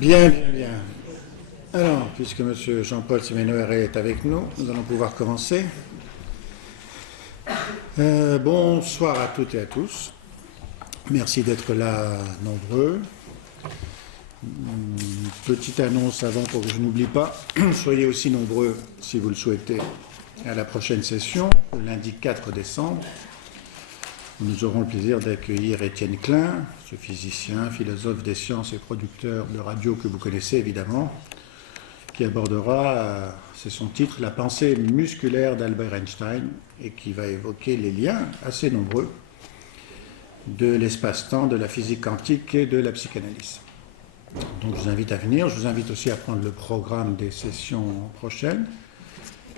Bien, bien, bien. Alors, puisque M. Jean-Paul Siménoire est avec nous, nous allons pouvoir commencer. Bonsoir à toutes et à tous. Merci d'être là nombreux. Petite annonce avant pour que je n'oublie pas. Soyez aussi nombreux, si vous le souhaitez, à la prochaine session, le lundi 4 décembre. Nous aurons le plaisir d'accueillir Étienne Klein, ce physicien, philosophe des sciences et producteur de radio que vous connaissez évidemment, qui abordera, c'est son titre, la pensée musculaire d'Albert Einstein, et qui va évoquer les liens assez nombreux de l'espace-temps, de la physique quantique et de la psychanalyse. Donc je vous invite à venir, je vous invite aussi à prendre le programme des sessions prochaines,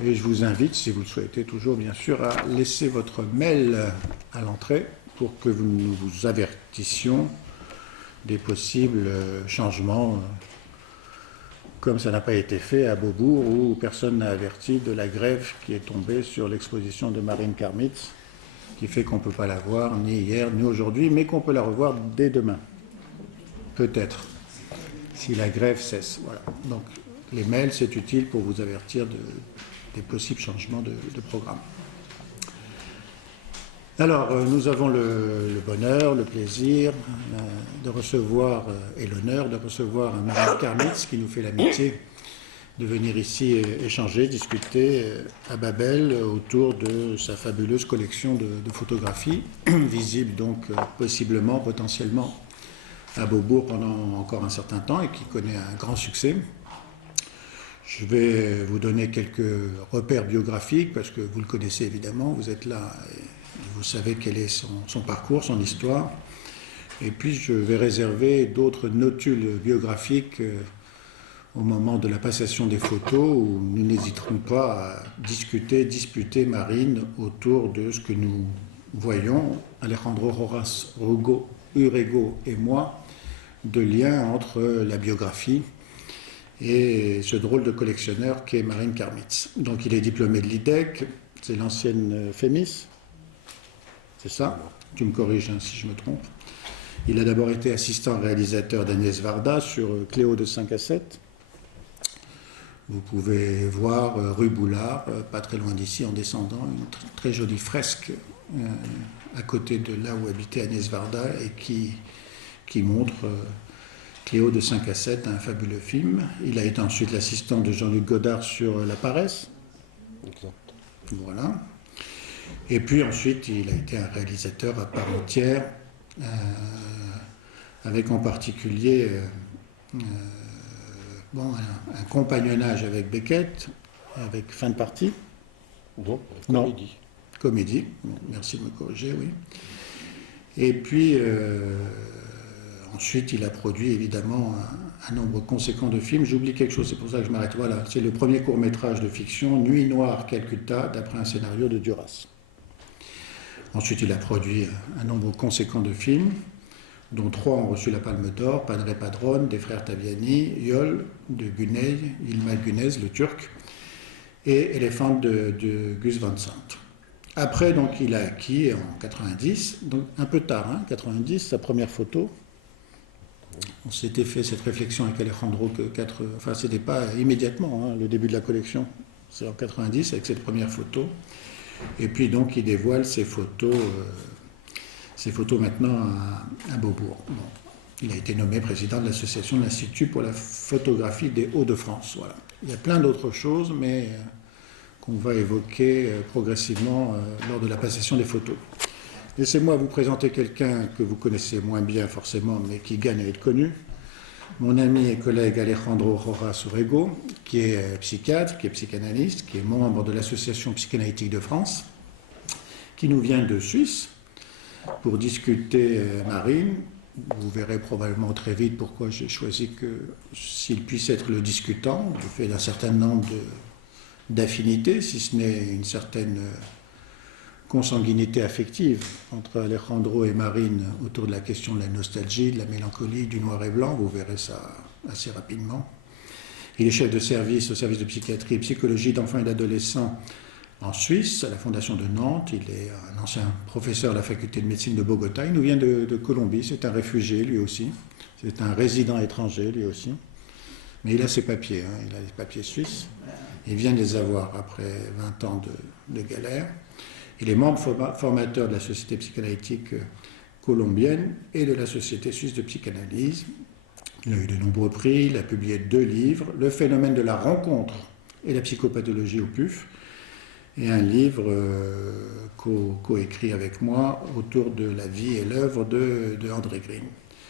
et je vous invite, si vous le souhaitez toujours bien sûr, à laisser votre mail à l'entrée pour que nous vous avertissions des possibles changements, comme ça n'a pas été fait à Beaubourg, où personne n'a averti de la grève qui est tombée sur l'exposition de Marine Karmitz, qui fait qu'on ne peut pas la voir ni hier ni aujourd'hui, mais qu'on peut la revoir dès demain. Peut-être, si la grève cesse. Voilà. Donc les mails, c'est utile pour vous avertir des possibles changements de programme. Alors, nous avons le bonheur, le plaisir de recevoir, et l'honneur de recevoir Marine Karmitz qui nous fait l'amitié de venir ici échanger, discuter à Babel autour de sa fabuleuse collection de photographies, visible donc possiblement, potentiellement à Beaubourg pendant encore un certain temps et qui connaît un grand succès. Je vais vous donner quelques repères biographiques parce que vous le connaissez évidemment, vous êtes là et vous savez quel est son parcours, son histoire. Et puis je vais réserver d'autres notules biographiques au moment de la passation des photos où nous n'hésiterons pas à disputer Marine autour de ce que nous voyons, Alejandro Rojas Urrego et moi, de lien entre la biographie et ce drôle de collectionneur qu'est Marine Karmitz. Donc il est diplômé de l'IDEC, c'est l'ancienne FEMIS, c'est ça? Tu me corriges si je me trompe. Il a d'abord été assistant réalisateur d'Agnès Varda sur Cléo de 5 à 7. Vous pouvez voir rue Boulard, pas très loin d'ici, en descendant, une très jolie fresque à côté de là où habitait Agnès Varda et qui montre Cléo de 5 à 7, un fabuleux film. Il a été ensuite l'assistant de Jean-Luc Godard sur La Paresse. Exact. Voilà. Et puis ensuite, il a été un réalisateur à part entière, avec en particulier un compagnonnage avec Beckett, avec Fin de partie. Non, comédie. Bon, merci de me corriger, oui. Et puis, ensuite, il a produit évidemment un nombre conséquent de films. J'oublie quelque chose, c'est pour ça que je m'arrête. Voilà, c'est le premier court-métrage de fiction, Nuit Noire, Calcutta, d'après un scénario de Duras. Ensuite, il a produit un nombre conséquent de films, dont 3 ont reçu la Palme d'Or, Padre Padrone, des frères Taviani, Yol, de Güney, Yilmaz Günez, le Turc, et Elephant de Gus Van Sant. Après, donc, il a acquis en 90, donc un peu tard, 90, sa première photo. On s'était fait cette réflexion avec Alejandro que c'était pas immédiatement le début de la collection, c'est en 90 avec cette première photo. Et puis donc il dévoile ses photos maintenant à Beaubourg. Bon. Il a été nommé président de l'association de l'Institut pour la photographie des Hauts-de-France. Voilà. Il y a plein d'autres choses, mais qu'on va évoquer progressivement lors de la passation des photos. Laissez-moi vous présenter quelqu'un que vous connaissez moins bien forcément, mais qui gagne à être connu. Mon ami et collègue Alejandro Rojas Urrego, qui est psychiatre, qui est psychanalyste, qui est membre de l'Association psychanalytique de France, qui nous vient de Suisse pour discuter Marine. Vous verrez probablement très vite pourquoi j'ai choisi s'il puisse être le discutant, du fait d'un certain nombre d'affinités, si ce n'est une certaine consanguinité affective entre Alejandro et Marine autour de la question de la nostalgie, de la mélancolie, du noir et blanc. Vous verrez ça assez rapidement. Il est chef de service au service de psychiatrie et psychologie d'enfants et d'adolescents en Suisse, à la Fondation de Nantes. Il est un ancien professeur à la faculté de médecine de Bogota. Il nous vient de Colombie. C'est un réfugié, lui aussi. C'est un résident étranger, lui aussi. Mais il a ses papiers, hein, il a les papiers suisses. Il vient de les avoir après 20 ans de galère. Il est membre formateur de la Société psychanalytique colombienne et de la Société suisse de psychanalyse. Il a eu de nombreux prix, il a publié 2 livres, Le phénomène de la rencontre et la psychopathologie au PUF, et un livre coécrit avec moi autour de la vie et l'œuvre de André Green.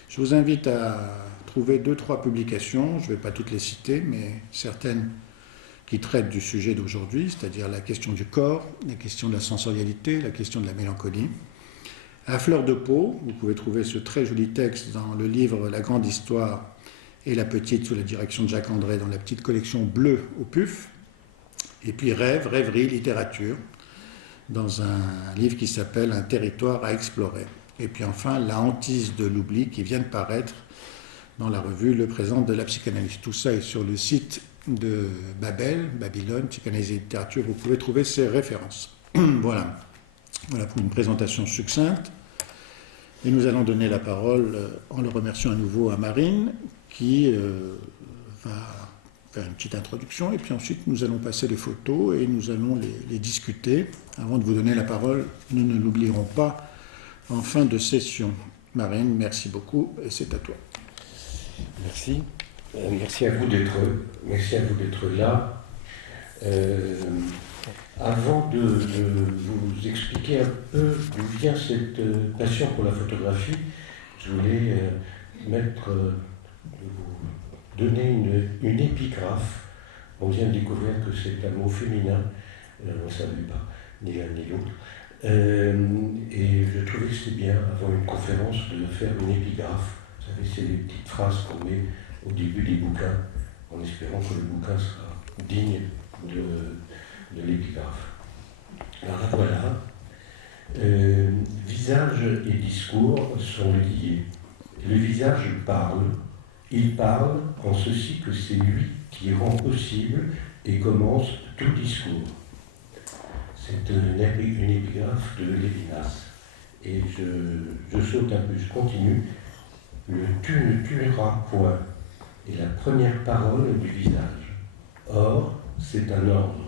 Je vous invite à trouver 2-3 publications, je ne vais pas toutes les citer, mais certaines qui traitent du sujet d'aujourd'hui, c'est-à-dire la question du corps, la question de la sensorialité, la question de la mélancolie. À fleur de peau, vous pouvez trouver ce très joli texte dans le livre La grande histoire et la petite sous la direction de Jacques André dans la petite collection bleue au PUF. Et puis Rêve, rêverie, littérature dans un livre qui s'appelle Un territoire à explorer. Et puis enfin La hantise de l'oubli qui vient de paraître dans la revue Le présent de la psychanalyse. Tout ça est sur le site de Babylone, psychanalyse et littérature. Vous pouvez trouver ces références. Voilà pour une présentation succincte. Et nous allons donner la parole, en le remerciant à nouveau, à Marine, qui va faire une petite introduction. Et puis ensuite, nous allons passer les photos et nous allons les discuter. Avant de vous donner la parole, nous ne l'oublierons pas en fin de session. Marine, merci beaucoup et c'est à toi. Merci. Merci à vous d'être là. Avant de vous expliquer un peu d'où vient cette passion pour la photographie, je voulais vous donner une épigraphe. On vient de découvrir que c'est un mot féminin, on ne savait pas, ni l'un ni l'autre. Et je trouvais que c'était bien, avant une conférence, de faire une épigraphe. Vous savez, c'est les petites phrases qu'on met au début des bouquins, en espérant que le bouquin sera digne de l'épigraphe. Alors là, voilà. Visage et discours sont liés. Le visage parle. Il parle en ceci que c'est lui qui rend possible et commence tout discours. C'est une épigraphe de Lévinas. Et je saute un peu, je continue. Le tu ne tueras point est la première parole du visage. Or, c'est un ordre.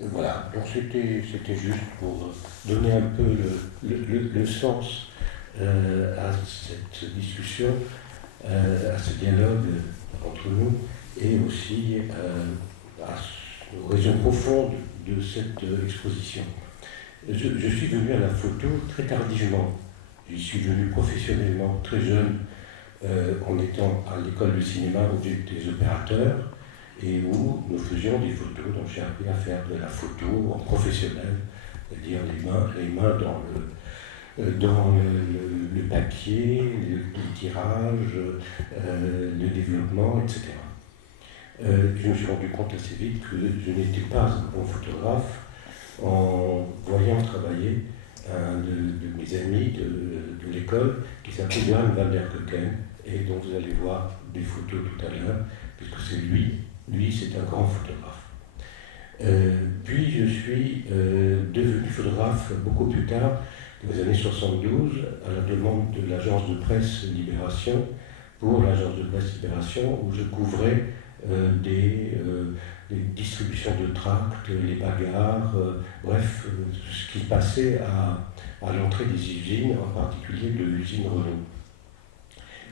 Voilà, donc c'était juste pour donner un peu le sens à cette discussion, à ce dialogue entre nous, et aussi aux raisons profondes de cette exposition. Je suis venu à la photo très tardivement. J'y suis venu professionnellement très jeune, en étant à l'école de cinéma où j'étais des opérateurs, et où nous faisions des photos. Donc j'ai appris à faire de la photo en professionnel, c'est-à-dire les mains dans le papier, le tirage, le développement, etc. Je me suis rendu compte assez vite que je n'étais pas un bon photographe en voyant travailler un de mes amis de l'école qui s'appelle Johan van der Keuken, et dont vous allez voir des photos tout à l'heure, puisque c'est lui, c'est un grand photographe. Puis je suis devenu photographe beaucoup plus tard, dans les années 72, à la demande de l'agence de presse Libération, pour l'agence de presse Libération, où je couvrais des distributions de tracts, les bagarres, bref, ce qui passait à l'entrée des usines, en particulier de l'usine Renault.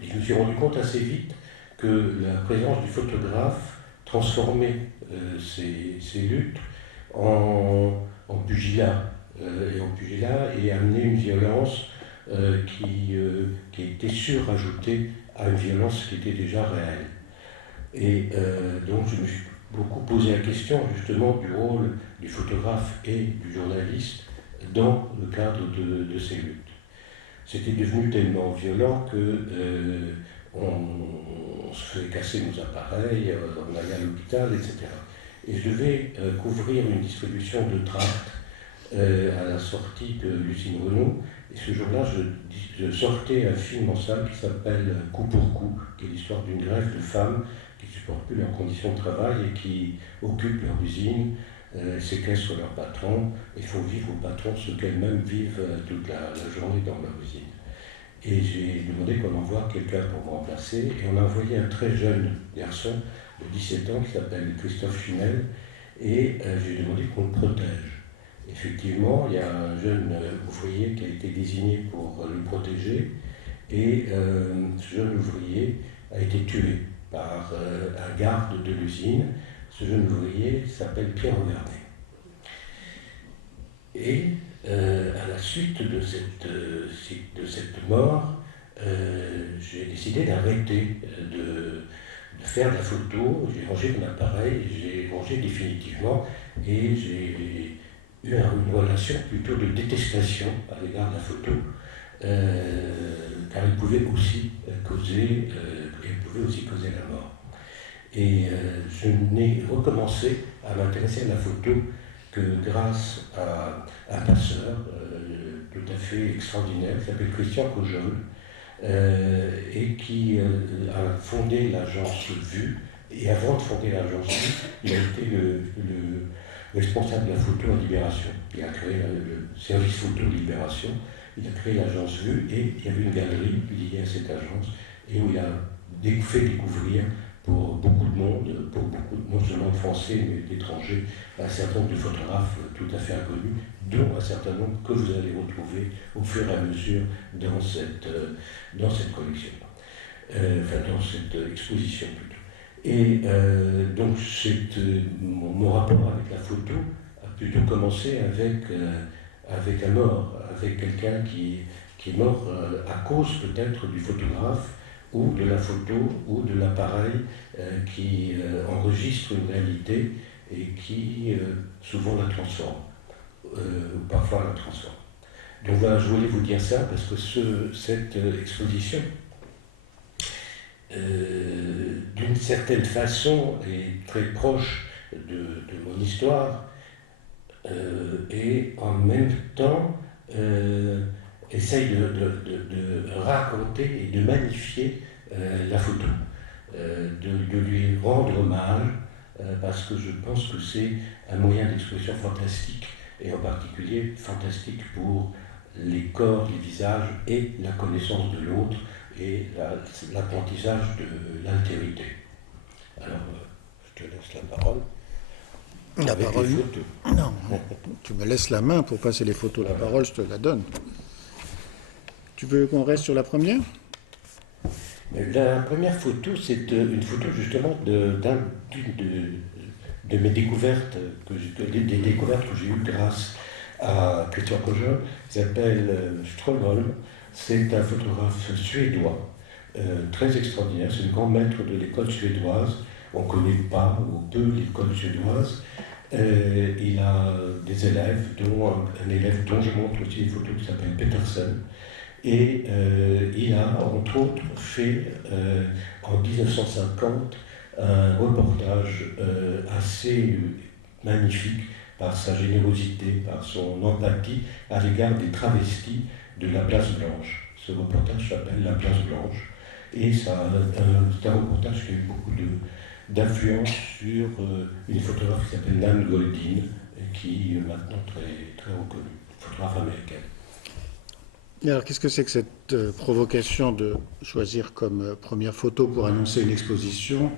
Et je me suis rendu compte assez vite que la présence du photographe transformait ces luttes en pugilat, et amenait une violence qui était surajoutée à une violence qui était déjà réelle. Et donc je me suis beaucoup posé la question justement du rôle du photographe et du journaliste dans le cadre de ces luttes. C'était devenu tellement violent que on se fait casser nos appareils, on allait à l'hôpital, etc. Et je devais couvrir une distribution de tracts à la sortie de l'usine Renault. Et ce jour-là, je sortais un film en salle qui s'appelle Coup pour coup, qui est l'histoire d'une grève de femmes qui ne supportent plus leurs conditions de travail et qui occupent leur usine, séquestrent leur patron et font vivre aux patrons ce qu'elles-mêmes vivent toute la journée dans leur usine. Et j'ai demandé qu'on envoie quelqu'un pour me remplacer. Et on a envoyé un très jeune garçon de 17 ans qui s'appelle Christophe Chinel. Et j'ai demandé qu'on le protège. Effectivement, il y a un jeune ouvrier qui a été désigné pour le protéger. Et ce jeune ouvrier a été tué par un garde de l'usine. Ce jeune ouvrier s'appelle Pierre Auvernet. Et à la suite de cette mort, j'ai décidé d'arrêter de faire de la photo. J'ai rangé mon appareil, j'ai rangé définitivement, et j'ai eu une relation plutôt de détestation à l'égard de la photo, car elle pouvait aussi causer la mort. Et je n'ai recommencé à m'intéresser à la photo que grâce à un passeur tout à fait extraordinaire qui s'appelle Christian Cojol, et qui a fondé l'agence Vue. Et avant de fonder l'agence Vue, il a été le responsable de la photo en Libération. Il a créé le service photo de Libération, il a créé l'agence Vue, et il y avait une galerie liée à cette agence, et où il a fait découvrir pour beaucoup de monde, non seulement de Français mais d'étrangers, un certain nombre de photographes tout à fait inconnus, dont un certain nombre que vous allez retrouver au fur et à mesure dans cette collection, dans cette exposition plutôt. Et donc mon rapport avec la photo a plutôt commencé avec un mort, avec quelqu'un qui est mort à cause peut-être du photographe, ou de la photo, ou de l'appareil qui enregistre une réalité et qui souvent la transforme, ou parfois la transforme. Donc voilà, je voulais vous dire ça parce que cette exposition, d'une certaine façon, est très proche de mon histoire, et en même temps essaye de raconter et de magnifier la photo, de lui rendre hommage, parce que je pense que c'est un moyen d'expression fantastique, et en particulier fantastique pour les corps, les visages et la connaissance de l'autre et l'apprentissage de l'altérité. Alors, je te laisse la parole. La avec parole. les photos. Non, tu me laisses la main pour passer les photos. La parole, je te la donne. Tu veux qu'on reste sur la première? La première photo, c'est une photo justement de mes découvertes, des découvertes que j'ai eues grâce à Christian Kojol, qui s'appelle Strömholm. C'est un photographe suédois, très extraordinaire. C'est le grand maître de l'école suédoise. On ne connaît pas ou peu l'école suédoise. Il a des élèves, dont un élève dont je montre aussi des photos qui s'appelle Petersen. Et il a, entre autres, fait en 1950 un reportage assez magnifique par sa générosité, par son empathie à l'égard des travestis de la Place Blanche. Ce reportage s'appelle La Place Blanche, et c'est un reportage qui a eu beaucoup d'influence sur une photographe qui s'appelle Nan Goldin, et qui est maintenant très, très reconnue, photographe américaine. Et alors, qu'est-ce que c'est que cette provocation de choisir comme première photo pour annoncer une exposition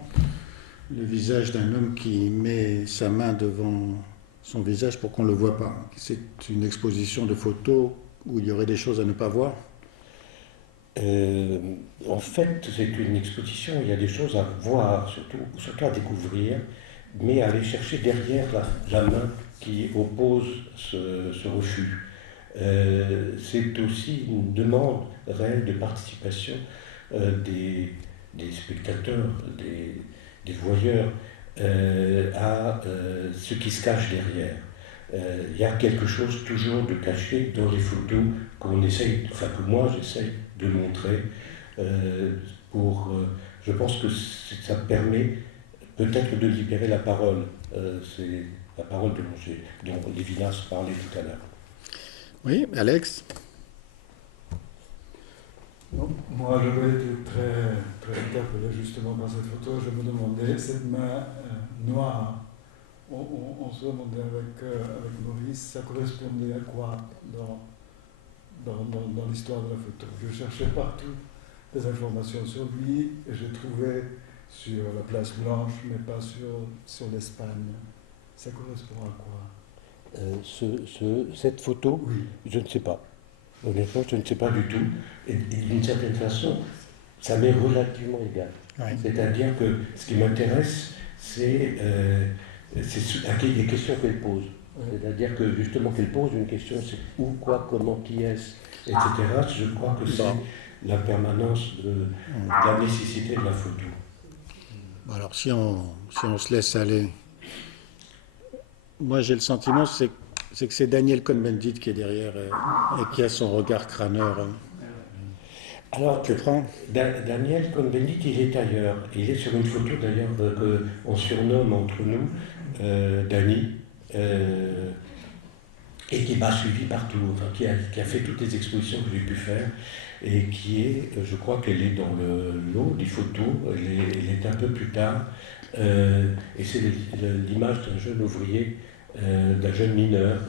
le visage d'un homme qui met sa main devant son visage pour qu'on ne le voit pas? C'est une exposition de photos où il y aurait des choses à ne pas voir? En fait, c'est une exposition où il y a des choses à voir, surtout à découvrir, mais à aller chercher derrière la main qui oppose ce refus. C'est aussi une demande réelle de participation des spectateurs, des voyeurs, à ce qui se cache derrière. Il y a quelque chose toujours de caché dans les photos que moi j'essaye de montrer. Je pense que ça permet peut-être de libérer la parole. C'est la parole dont Lévinas parlait tout à l'heure. Oui, Alex? Non, moi, j'avais été très, très interpellé justement par cette photo. Je me demandais, cette main noire, on se demandait avec Maurice, ça correspondait à quoi dans l'histoire de la photo. Je cherchais partout des informations sur lui et j'ai trouvé sur la place Blanche, mais pas sur l'Espagne. Ça correspond à quoi? Cette photo, Oui. je ne sais pas. Honnêtement, je ne sais pas du tout. Et d'une certaine façon, ça m'est relativement égal. Ouais. C'est-à-dire que ce qui m'intéresse, c'est les questions qu'elle pose. C'est-à-dire que justement qu'elle pose une question, c'est où, quoi, comment, qui est-ce, etc. Je crois que c'est la permanence de la nécessité de la photo. Alors si on se laisse aller, moi j'ai le sentiment c'est que c'est Daniel Cohn-Bendit qui est derrière et qui a son regard crâneur. Alors, Tu prends Daniel Cohn-Bendit, il est ailleurs. Il est sur une photo d'ailleurs qu'on surnomme entre nous Dany, et qui m'a suivi partout, enfin, qui a fait toutes les expositions que j'ai pu faire, et qui est, je crois qu'elle est dans le lot des photos, elle est un peu plus tard, et c'est l'image d'un jeune ouvrier, d'un jeune mineur,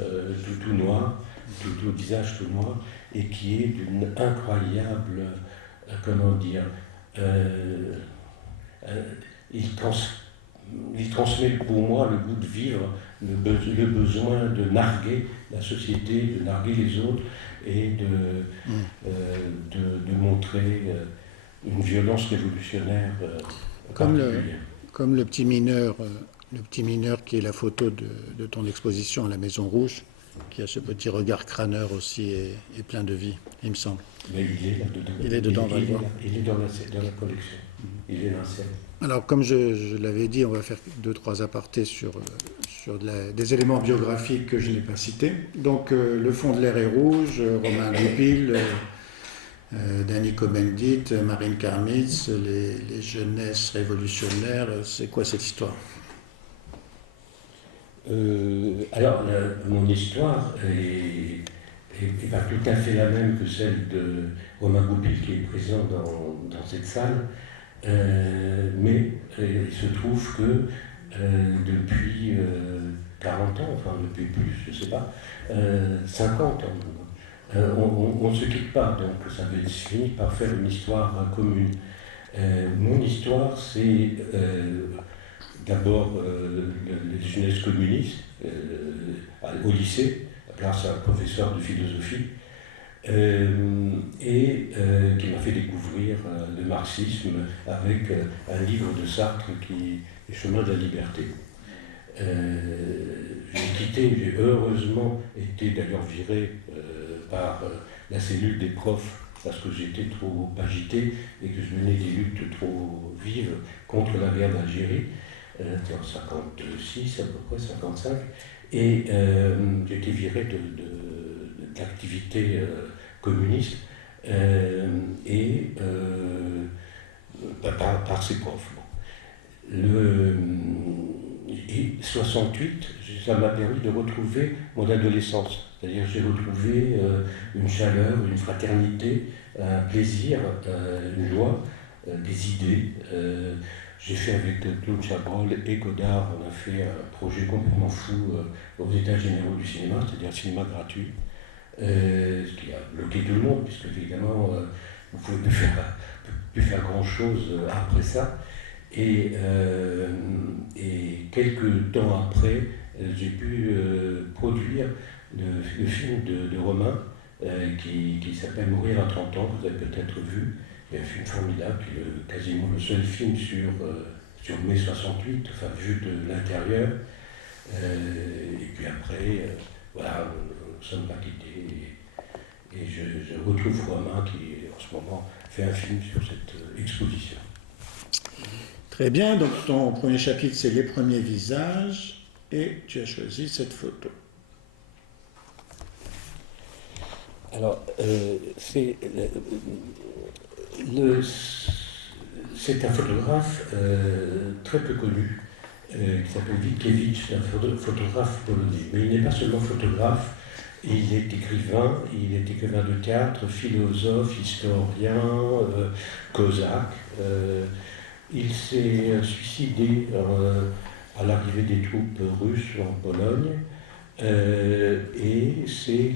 tout noir, tout visage tout noir, et qui est d'une incroyable, comment dire, il transmet pour moi le goût de vivre, le besoin de narguer la société, de narguer les autres et de montrer une violence révolutionnaire particulière. Comme le petit mineur qui est la photo de ton exposition à la Maison Rouge, qui a ce petit regard crâneur aussi et plein de vie, il me semble. Mais il est là-dedans. Il est dedans, on va le voir. Il est dans la collection. Il est dans la scène. Alors, comme je l'avais dit, on va faire 2-3 apartés sur des éléments biographiques que je n'ai pas cités. Donc, le fond de l'air est rouge, Romain Goupil, Dany Cohn-Bendit, Marine Karmitz, les jeunesses révolutionnaires. C'est quoi cette histoire? Alors, mon histoire est pas tout à fait la même que celle de Romain Goupil qui est présent dans cette salle, mais il se trouve que depuis 40 ans, enfin depuis plus, je ne sais pas, 50 ans, on ne se quitte pas, donc ça veut finir par faire une histoire commune. Mon histoire, c'est d'abord les jeunesses communistes au lycée, grâce à un professeur de philosophie, et qui m'a fait découvrir le marxisme avec un livre de Sartre qui est Les chemins de la liberté. J'ai heureusement été d'ailleurs viré par la cellule des profs parce que j'étais trop agité et que je menais des luttes trop vives contre la guerre d'Algérie, en 56 à peu près, 55, et j'ai été viré de l'activité communiste par ses profs. Et 68, ça m'a permis de retrouver mon adolescence. C'est-à-dire j'ai retrouvé une chaleur, une fraternité, un plaisir, une joie, des idées. J'ai fait avec Claude Chabrol et Godard, on a fait un projet complètement fou aux États généraux du cinéma, c'est-à-dire un cinéma gratuit, ce qui a bloqué tout le monde, puisque évidemment, vous ne pouvez plus faire grand-chose après ça. Et quelques temps après, j'ai pu produire le film de Romain qui s'appelle Mourir à 30 ans, vous avez peut-être vu. Il y a un film formidable, qui est quasiment le seul film sur mai 68, enfin vu de l'intérieur. Et puis après, voilà, nous sommes pas quittés. Et je retrouve Romain qui, en ce moment, fait un film sur cette exposition. Très bien, donc ton premier chapitre, c'est les premiers visages, et tu as choisi cette photo. Alors, c'est un photographe très peu connu, qui s'appelle Witkiewicz, un photographe polonais. Mais il n'est pas seulement photographe, il est écrivain de théâtre, philosophe, historien, cosaque. Il s'est suicidé à l'arrivée des troupes russes en Pologne, et c'est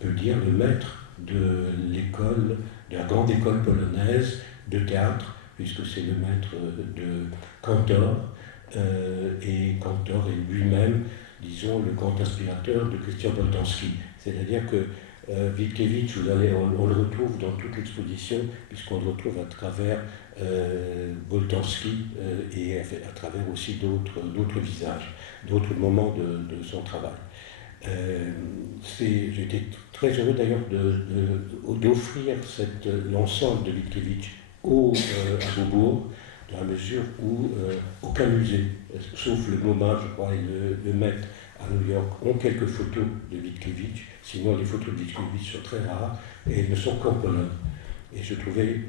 peut dire, le maître de l'école, de la grande école polonaise de théâtre, puisque c'est le maître de Cantor, et Cantor est lui-même, disons, le grand inspirateur de Christian Boltanski. C'est-à-dire que Witkiewicz, on le retrouve dans toute l'exposition, puisqu'on le retrouve à travers Boltanski et à travers aussi d'autres visages, d'autres moments de son travail. J'étais très heureux d'ailleurs d'offrir l'ensemble de Witkiewicz à Beaubourg, dans la mesure où aucun musée, sauf le MoMA, je crois, et le Met à New York, ont quelques photos de Witkiewicz. Sinon, les photos de Witkiewicz sont très rares et elles ne sont qu'en Pologne. Et je trouvais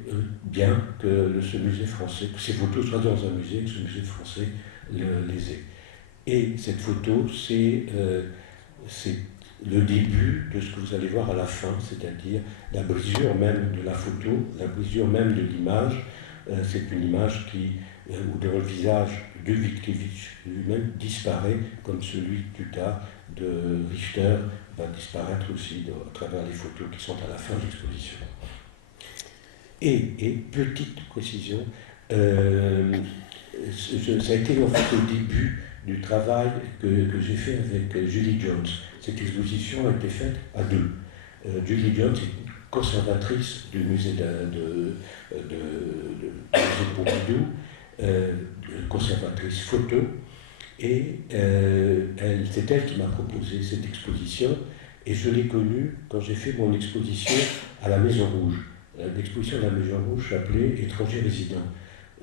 bien que ce musée français, que ces photos soient dans un musée, que ce musée français les ait. Et cette photo, c'est le début de ce que vous allez voir à la fin, c'est-à-dire la brisure même de la photo, la brisure même de l'image. C'est une image où le visage de Witkiewicz lui-même disparaît, comme celui plus tard de Richter va disparaître aussi à travers les photos qui sont à la fin de l'exposition. Et petite précision, ça a été en fait le début du travail que j'ai fait avec Julie Jones. Cette exposition a été faite à deux. Julie Jones est conservatrice du musée de Pompidou, conservatrice photo, et c'est elle qui m'a proposé cette exposition, et je l'ai connue quand j'ai fait mon exposition à la Maison Rouge. L'exposition de la Maison Rouge s'appelait Étrangers résidents.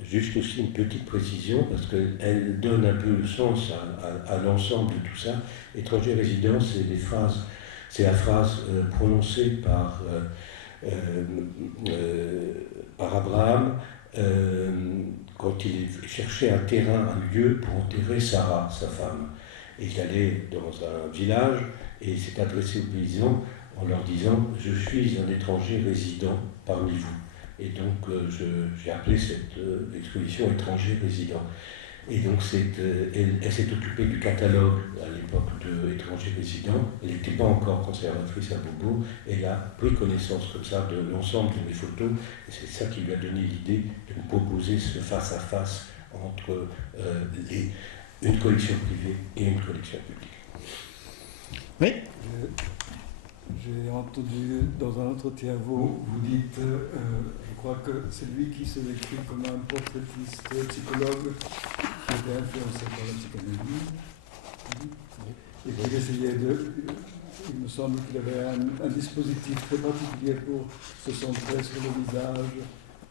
Juste aussi une petite précision, parce qu'elle donne un peu le sens à l'ensemble de tout ça. Étrangers résidents, c'est la phrase prononcée par Abraham quand il cherchait un terrain, un lieu pour enterrer Sarah, sa femme. Et il allait dans un village et il s'est adressé aux paysans en leur disant « Je suis un étranger résident parmi vous ». Et donc j'ai appelé cette exposition « Étranger résident ». Et donc elle s'est occupée du catalogue à l'époque d'étrangers résidents. Elle n'était pas encore conservatrice à Beaubourg. Elle a pris connaissance comme ça de l'ensemble de mes photos. Et c'est ça qui lui a donné l'idée de me proposer ce face-à-face entre une collection privée et une collection publique. Oui. J'ai entendu dans un entretien, vous dites, je crois que c'est lui qui se décrit comme un portraitiste psychologue qui était influencé par la psychanalyse. Et qu'il essayait il me semble qu'il avait un dispositif très particulier pour se centrer sur le visage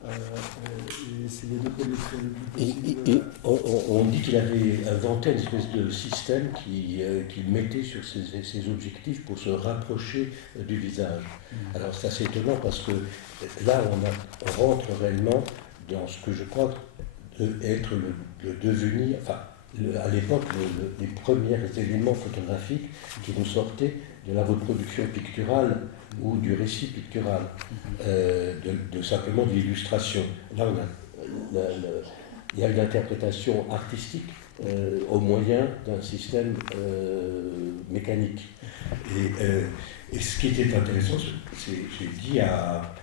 et essayer de pénétrer le plus possible. On dit qu'il avait inventé une espèce de système qu'il mettait sur ses objectifs pour se rapprocher du visage. Alors c'est assez étonnant parce que là on rentre réellement dans ce que je crois être le devenir, enfin à l'époque les premiers éléments photographiques qui nous sortaient de la reproduction picturale ou du récit pictural, simplement de l'illustration. Là, il y a une interprétation artistique au moyen d'un système mécanique. Et ce qui était intéressant, j'ai dit à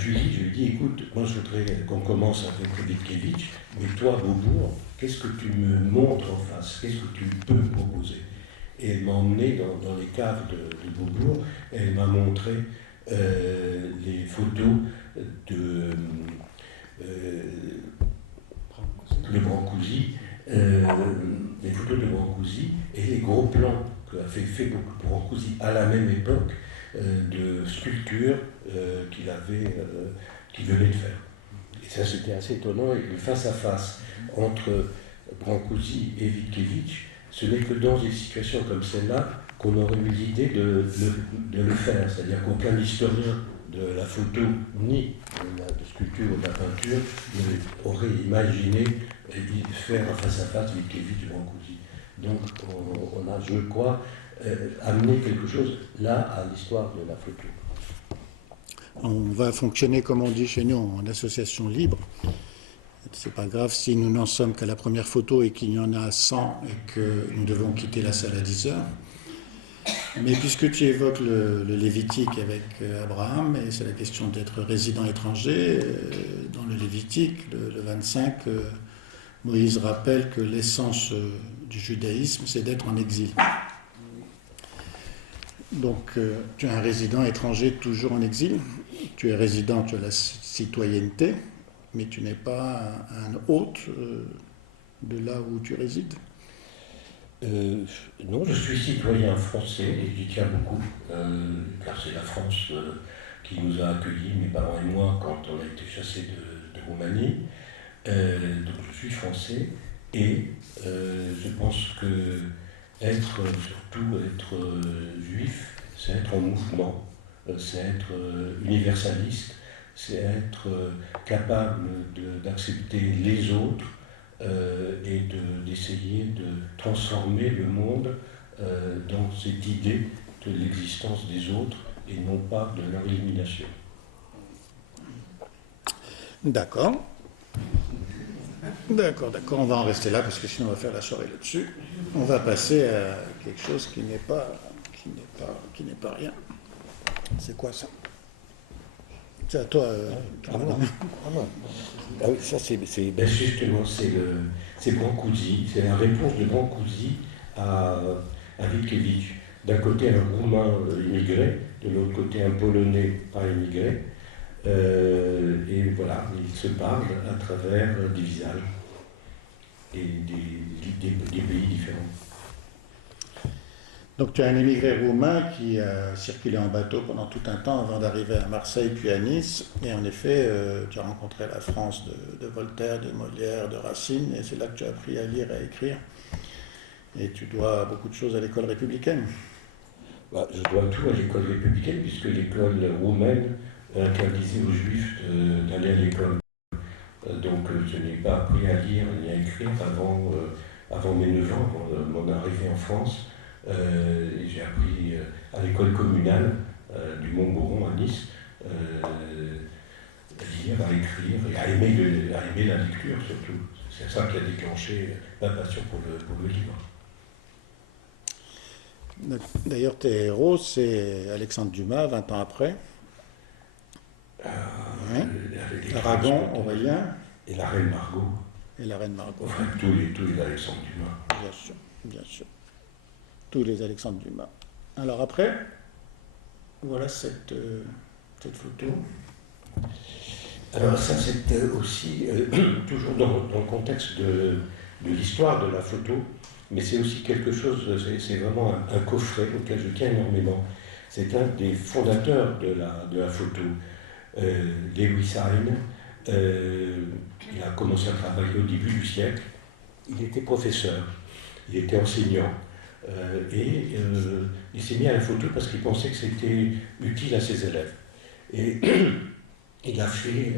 Julie, je lui ai dit, écoute, moi je voudrais qu'on commence avec Witkiewicz, mais toi, Beaubourg, qu'est-ce que tu me montres en face? Qu'est-ce que tu peux me proposer? Et elle m'a emmené dans les caves de Beaubourg, et elle m'a montré les photos de Brancusi, les photos de Brancusi et les gros plans qu'avait fait Brancusi à la même époque de sculptures qu'il venait de faire. Et ça, c'était assez étonnant, et le face-à-face entre Brancusi et Witkiewicz, ce n'est que dans des situations comme celle-là qu'on aurait eu l'idée de le faire. C'est-à-dire qu'aucun historien de la photo, ni de la sculpture ou de la peinture, aurait imaginé faire un face-à-face Witkiewicz-Brancusi. Donc on a, je crois, amené quelque chose là à l'histoire de la photo. On va fonctionner, comme on dit chez nous, en association libre. C'est pas grave si nous n'en sommes qu'à la première photo et qu'il y en a 100 et que nous devons quitter la salle à 10 heures. Mais puisque tu évoques le Lévitique avec Abraham, et c'est la question d'être résident étranger, dans le Lévitique, le 25, Moïse rappelle que l'essence du judaïsme, c'est d'être en exil. Donc, tu es un résident étranger toujours en exil. Tu es résident, tu as la citoyenneté, mais tu n'es pas un hôte de là où tu résides. Non, je suis citoyen français et j'y tiens beaucoup, car c'est la France qui nous a accueillis, mes parents et moi, quand on a été chassés de Roumanie. Donc je suis français et je pense que surtout être juif, c'est être en mouvement, c'est être universaliste, c'est être capable d'accepter les autres et d'essayer de transformer le monde dans cette idée de l'existence des autres et non pas de leur élimination. D'accord. D'accord, on va en rester là parce que sinon on va faire la soirée là-dessus. On va passer à quelque chose qui n'est pas rien. C'est quoi ça? C'est à toi. Ah oui, ça c'est justement c'est Brancusi, c'est la réponse de Brancusi à Witkiewicz. D'un côté un Roumain immigré, de l'autre côté un Polonais pas immigré. Et voilà, ils se parlent à travers des visages et des pays différents. Donc tu as un immigré roumain qui a circulé en bateau pendant tout un temps avant d'arriver à Marseille puis à Nice. Et en effet, tu as rencontré la France de Voltaire, de Molière, de Racine. Et c'est là que tu as appris à lire et à écrire. Et tu dois beaucoup de choses à l'école républicaine. Bah, je dois tout à l'école républicaine puisque l'école roumaine interdisait aux juifs d'aller à l'école. Donc je n'ai pas appris à lire ni à écrire avant mes 9 ans, avant mon arrivée en France. J'ai appris à l'école communale du Montboron à Nice à lire, à écrire et à aimer la lecture surtout. C'est ça qui a déclenché ma passion pour le livre. D'ailleurs, tes héros, c'est Alexandre Dumas, 20 ans après. Aragon, Aurélien. Et la reine Margot. Et la reine Margot. Enfin, tous les Alexandre Dumas. Bien sûr. Tous les Alexandre Dumas. Alors après, voilà cette photo. Alors ça, c'est aussi toujours dans le contexte de l'histoire de la photo, mais c'est aussi quelque chose, c'est vraiment un coffret auquel je tiens énormément. C'est un des fondateurs de la photo, Lewis Hine. Il a commencé à travailler au début du siècle. Il était professeur, il était enseignant. Et il s'est mis à la photo parce qu'il pensait que c'était utile à ses élèves. Et il a fait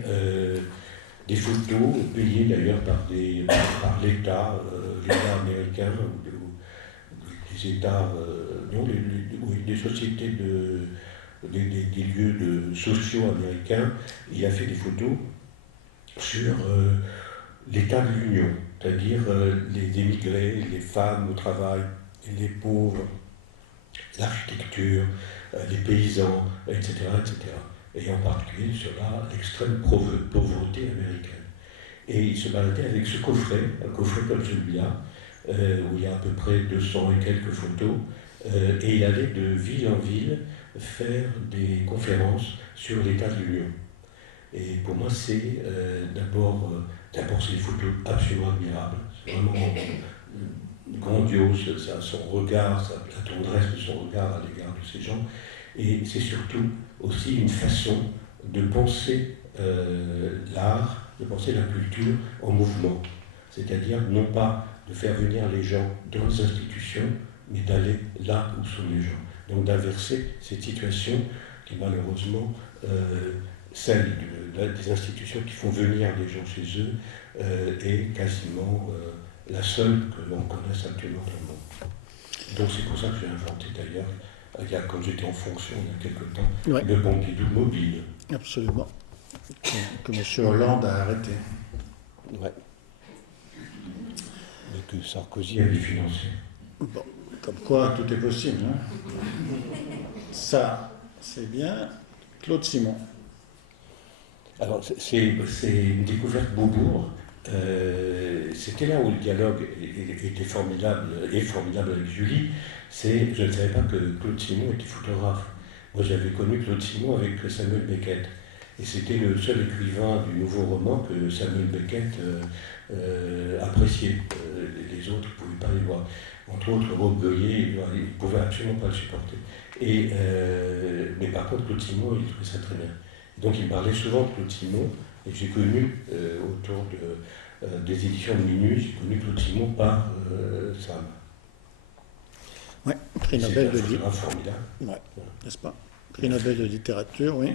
des photos, payées d'ailleurs par l'État, l'État américain, des États, des sociétés, des lieux sociaux américains. Il a fait des photos sur l'état de l'Union, c'est-à-dire les émigrés, les femmes au travail, les pauvres, l'architecture, les paysans, etc., etc. Et en particulier sur l'extrême pauvreté américaine. Et il se baladait avec ce coffret, un coffret comme celui-là, où il y a à peu près 200 et quelques photos, et il allait de ville en ville faire des conférences sur l'état de l'Union. Et pour moi, c'est d'abord c'est des photos absolument admirables, c'est vraiment grandiose, son regard, la tendresse de son regard à l'égard de ces gens. Et c'est surtout aussi une façon de penser l'art, de penser la culture en mouvement. C'est-à-dire non pas de faire venir les gens dans les institutions, mais d'aller là où sont les gens. Donc d'inverser cette situation qui malheureusement, celle des institutions qui font venir les gens chez eux, est quasiment la seule que l'on connaisse actuellement dans le monde. Donc c'est pour ça que j'ai inventé d'ailleurs, quand j'étais en fonction il y a quelque temps, le Pompidou mobile. Absolument. Que M. Hollande a arrêté. Ouais. Mais que Sarkozy avait financé. Bon, Comme quoi, tout est possible. Hein. Ça, c'est bien. Claude Simon. Alors, c'est une découverte Beaubourg. C'était là où le dialogue était formidable, et formidable avec Julie. Je ne savais pas que Claude Simon était photographe. Moi, j'avais connu Claude Simon avec Samuel Beckett. Et c'était le seul écrivain du nouveau roman que Samuel Beckett appréciait. Les autres ne pouvaient pas les voir. Entre autres, Rob Goyer, il ne pouvait absolument pas le supporter. Mais par contre, Claude Simon, il trouvait ça très bien. Donc il parlait souvent de Claude Simon, et j'ai connu, autour des éditions de Minuit, j'ai connu Claude Simon par Sam. Oui, prix Nobel de littérature. Formidable. Ouais, n'est-ce pas? Prix Nobel de littérature, oui.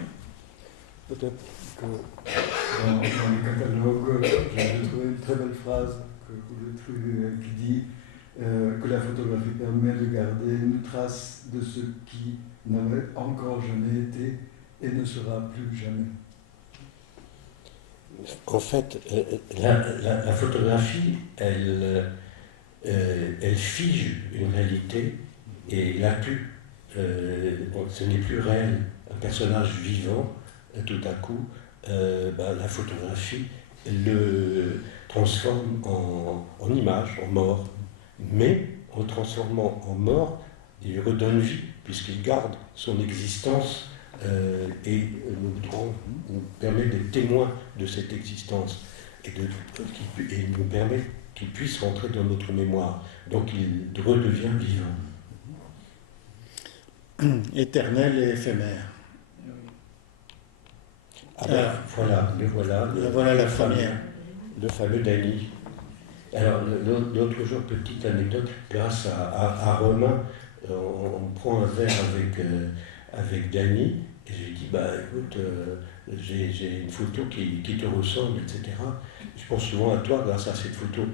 Peut-être que dans le catalogue, j'ai trouvé une très belle phrase que vous trouvez qui dit que la photographie permet de garder une trace de ce qui n'avait encore jamais été et ne sera plus jamais. En fait, la photographie, elle fige une réalité et la tue. Ce n'est plus réel. Un personnage vivant, tout à coup, la photographie le transforme en image, en mort. Mais en transformant en mort, il lui redonne vie, puisqu'il garde son existence et nous permet d'être témoins de cette existence et nous permet qu'il puisse rentrer dans notre mémoire. Donc il redevient vivant. Éternel et éphémère. Voilà la première. Le fameux Dany. Alors, l'autre jour, petite anecdote, grâce à Romain, on prend un verre avec Dany, et je lui dis, écoute, j'ai une photo qui te ressemble, etc. Je pense souvent à toi grâce à cette photo.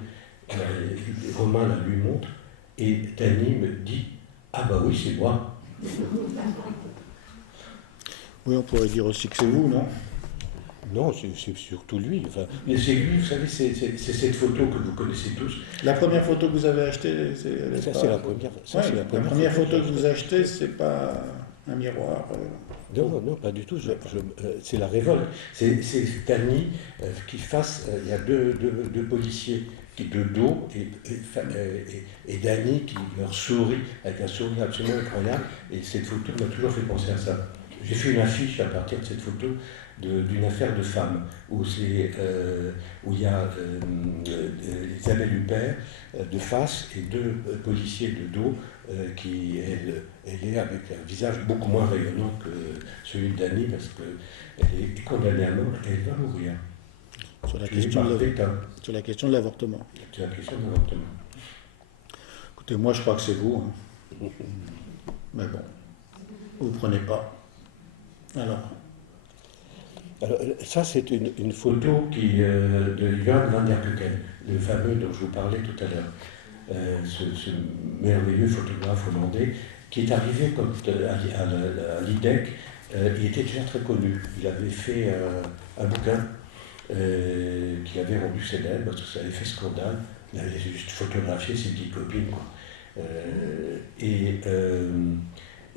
Romain la lui montre, et Dany me dit, ah oui, c'est moi. Oui, on pourrait dire aussi que c'est vous, non? Non, c'est surtout lui. Mais c'est lui, vous savez, c'est cette photo que vous connaissez tous. La première photo que vous avez achetée, c'est la première. La première photo que vous achetez, c'est pas un miroir. Non, pas du tout. C'est la révolte. C'est Dany qui face. Il y a deux policiers qui de dos et Dany qui leur sourit avec un sourire absolument incroyable. Et cette photo m'a toujours fait penser à ça. J'ai fait une affiche à partir de cette photo d'une affaire de femme où il y a Isabelle Huppert de face et deux policiers de dos qui elle est avec un visage beaucoup moins rayonnant que celui de Dany parce qu'elle est condamnée à mort et elle va mourir. Sur la question de l'avortement. Sur la question de l'avortement. Écoutez, moi je crois que c'est vous. Hein. Mais bon, vous ne prenez pas. Alors, ça, c'est une photo de Johan van der Keuken, le fameux dont je vous parlais tout à l'heure. Ce merveilleux photographe hollandais qui est arrivé à l'IDEC. Il était déjà très connu. Il avait fait un bouquin qu'il avait rendu célèbre parce que ça avait fait scandale. Il avait juste photographié ses petites copines, quoi.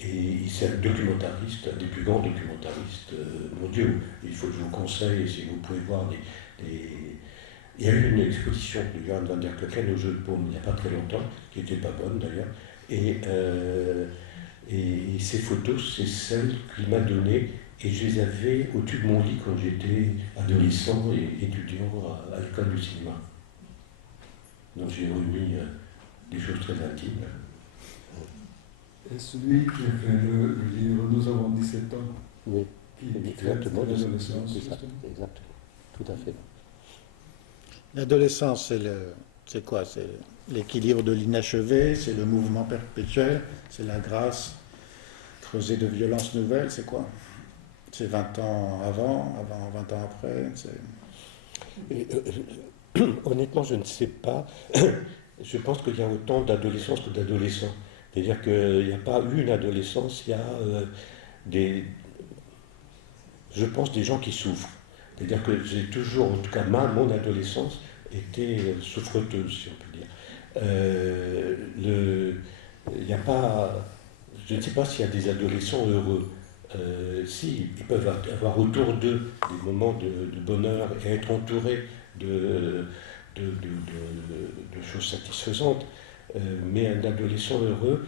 Et c'est un documentariste, un des plus grands documentaristes mondiaux. Il faut que je vous conseille, si vous pouvez voir Il y a eu une exposition de Johan van der Keuken au Jeu de Paume il n'y a pas très longtemps, qui n'était pas bonne d'ailleurs. Et ces photos, c'est celles qu'il m'a données, et je les avais au-dessus de mon lit quand j'étais adolescent et étudiant à l'école du cinéma. Donc j'ai remis des choses très intimes. Et celui qui a fait le livre Nous avons 17 ans, oui, qui exactement, l'adolescence. Exactement, tout à fait. L'adolescence, c'est quoi? C'est l'équilibre de l'inachevé, c'est le mouvement perpétuel, c'est la grâce creusée de violences nouvelles, c'est quoi? C'est 20 ans avant 20 ans après Honnêtement, je ne sais pas. Je pense qu'il y a autant d'adolescence que d'adolescents. C'est-à-dire qu'il n'y a pas une adolescence, il y a je pense, des gens qui souffrent. C'est-à-dire que j'ai toujours, en tout cas mon adolescence, été souffreteuse, si on peut dire. il n'y a pas, je ne sais pas s'il y a des adolescents heureux. Si, ils peuvent avoir autour d'eux des moments de bonheur et être entourés de choses satisfaisantes. Mais un adolescent heureux,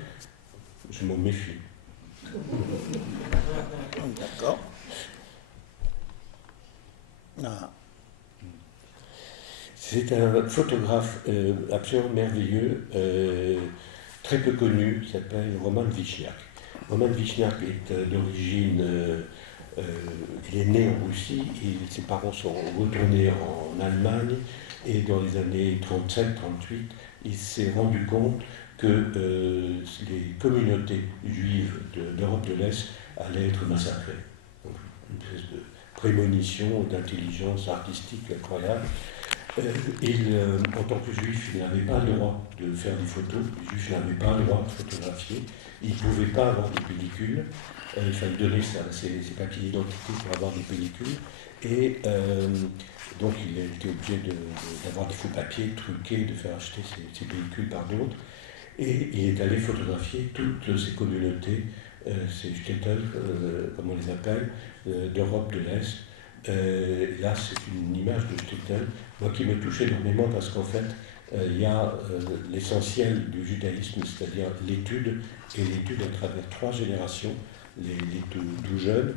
je m'en méfie. D'accord. Ah. C'est un photographe absolument merveilleux, très peu connu, qui s'appelle Roman Vichniak. Roman Vichniak est d'origine, il est né en Russie, et ses parents sont retournés en Allemagne, et dans les années 37-38, il s'est rendu compte que les communautés juives d'Europe de l'Est allaient être massacrées. Donc, une espèce de prémonition d'intelligence artistique incroyable. En tant que juif, il n'avait pas le droit de faire des photos, les juifs n'avaient pas le droit de photographier, il ne pouvait pas avoir des pellicules, il fallait donner ses papiers d'identité pour avoir des pellicules, et donc il était obligé d'avoir des faux papiers truqués, de faire acheter ses pellicules par d'autres, et il est allé photographier toutes ces communautés, ces shtetl, comme on les appelle, d'Europe de l'Est. Là, c'est une image de shtetl, moi qui me touche énormément parce qu'en fait, il y a l'essentiel du judaïsme, c'est-à-dire l'étude, et l'étude à travers 3 générations, les tout jeunes,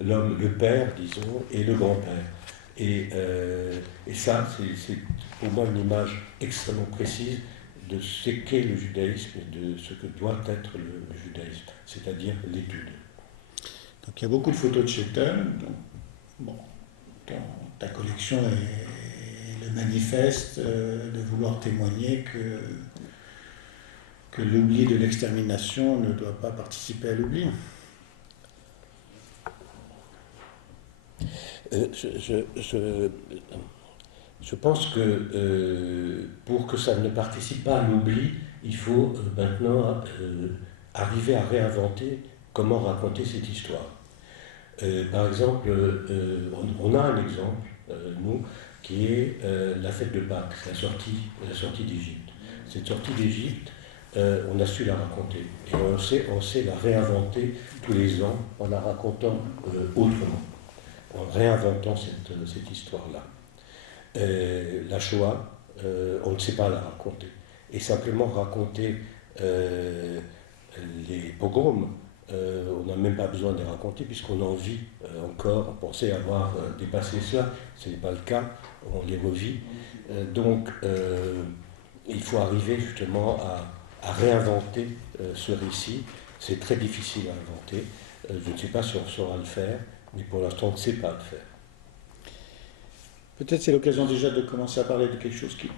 l'homme, le père, disons, et le grand-père. Et ça, c'est pour moi une image extrêmement précise de ce qu'est le judaïsme et de ce que doit être le judaïsme, c'est-à-dire l'étude. Donc il y a beaucoup de photos de shtetl. Bon, ta collection est le manifeste de vouloir témoigner que l'oubli de l'extermination ne doit pas participer à l'oubli. Je pense que pour que ça ne participe pas à l'oubli, il faut maintenant arriver à réinventer comment raconter cette histoire. Par exemple, on a un exemple, nous, qui est la fête de Pâques, la sortie d'Égypte. Cette sortie d'Égypte, on a su la raconter. Et on sait la réinventer tous les ans en la racontant autrement, en réinventant cette histoire-là. La Shoah, on ne sait pas la raconter. Et simplement raconter les pogroms, on n'a même pas besoin de les raconter puisqu'on en vit encore, on pensait avoir dépassé cela, ce n'est pas le cas, on les revit. Donc il faut arriver justement à réinventer ce récit. C'est très difficile à inventer. Je ne sais pas si on saura le faire, mais pour l'instant on ne sait pas le faire. Peut-être c'est l'occasion déjà de commencer à parler de quelque chose qui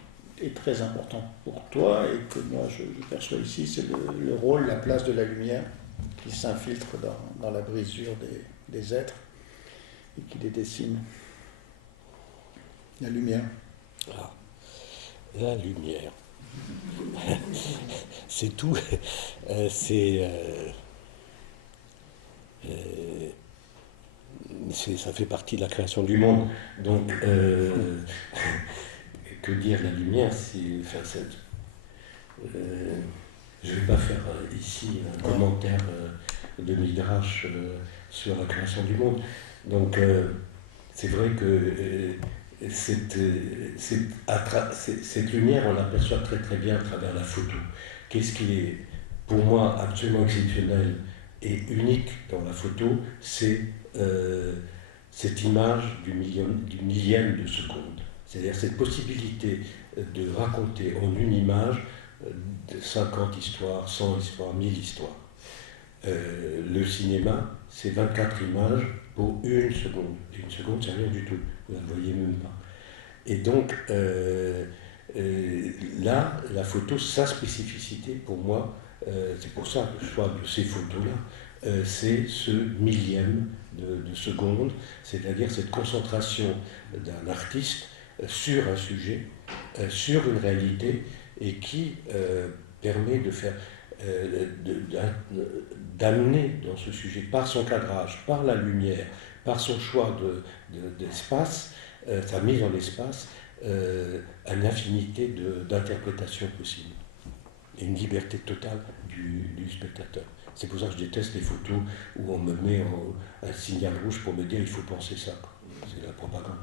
est très important pour toi et que moi je perçois ici, c'est le rôle, la place de la lumière qui s'infiltre dans la brisure des êtres et qui les dessine. La lumière. Ah, la lumière. C'est tout. Ça fait partie de la création du monde. Donc, que dire la lumière, je ne vais pas faire ici un commentaire de Midrash sur la création du monde. Donc, c'est vrai que cette lumière, on l'aperçoit très très bien à travers la photo. Qu'est-ce qui est, pour moi, absolument exceptionnel et unique dans la photo, c'est cette image du millième de seconde. C'est-à-dire cette possibilité de raconter en une image 50 histoires, 100 histoires, 1000 histoires. Le cinéma, c'est 24 images pour une seconde. Une seconde, c'est rien du tout. Vous ne la voyez même pas. Et donc, là, la photo, sa spécificité, pour moi, c'est pour ça que le choix de ces photos-là, c'est ce millième de seconde, c'est-à-dire cette concentration d'un artiste sur un sujet, sur une réalité, et qui permet de faire, d'amener dans ce sujet, par son cadrage, par la lumière, par son choix d'espace, sa mise en espace, une infinité d'interprétations possibles. et une liberté totale du spectateur. C'est pour ça que je déteste les photos où on me met un signal rouge pour me dire il faut penser ça. C'est la propagande.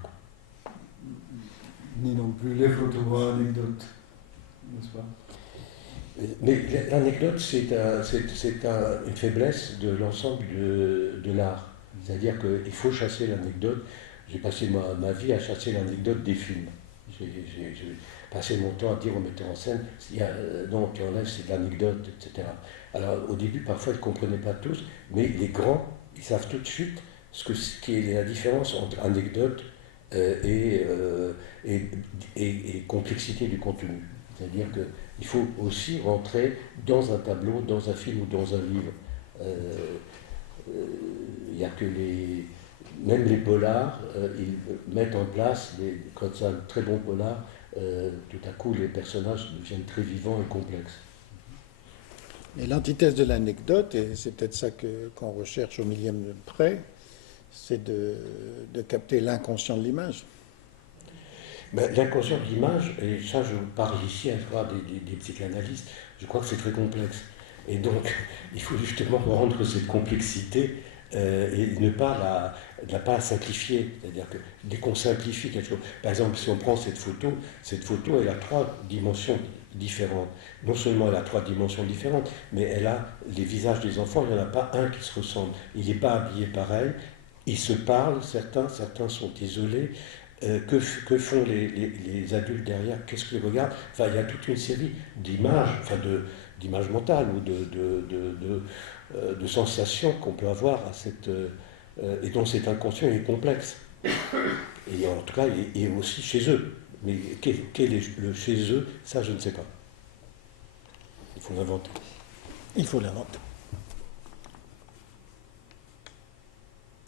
Ni non plus les photos anecdotes, n'est-ce pas? Mais l'anecdote, c'est une faiblesse de l'ensemble de l'art. C'est-à-dire qu'il faut chasser l'anecdote. J'ai passé ma vie à chasser l'anecdote des films. J'ai passé mon temps à dire au metteur en scène, non, tu enlèves, c'est de l'anecdote, etc. Alors au début, parfois, ils ne comprenaient pas tous, mais les grands, ils savent tout de suite ce qui est la différence entre anecdote et complexité du contenu. C'est-à-dire qu'il faut aussi rentrer dans un tableau, dans un film ou dans un livre. Il n'y a que même les polars, ils mettent en place, quand c'est un très bon polar, tout à coup les personnages deviennent très vivants et complexes. Et l'antithèse de l'anecdote, et c'est peut-être ça qu'on recherche au millième de près, c'est de capter l'inconscient de l'image. Ben, l'inconscient de l'image, et ça je parle ici à travers des psychanalystes, je crois que c'est très complexe. Et donc, il faut justement rendre cette complexité et ne pas la simplifier. C'est-à-dire que dès qu'on simplifie quelque chose, par exemple, si on prend cette photo, elle a 3 dimensions différentes. Non seulement elle a 3 dimensions différentes, mais elle a les visages des enfants, il n'y en a pas un qui se ressemble. Il n'est pas habillé pareil, ils se parlent, certains sont isolés. Que font les adultes derrière? Qu'est-ce qu'ils regardent? Enfin, il y a toute une série d'images, d'images mentales ou de sensations qu'on peut avoir et dont cet inconscient est complexe. Et en tout cas, il est aussi chez eux. Mais quel est le chez eux? Ça, je ne sais pas. Il faut l'inventer. Il faut l'inventer.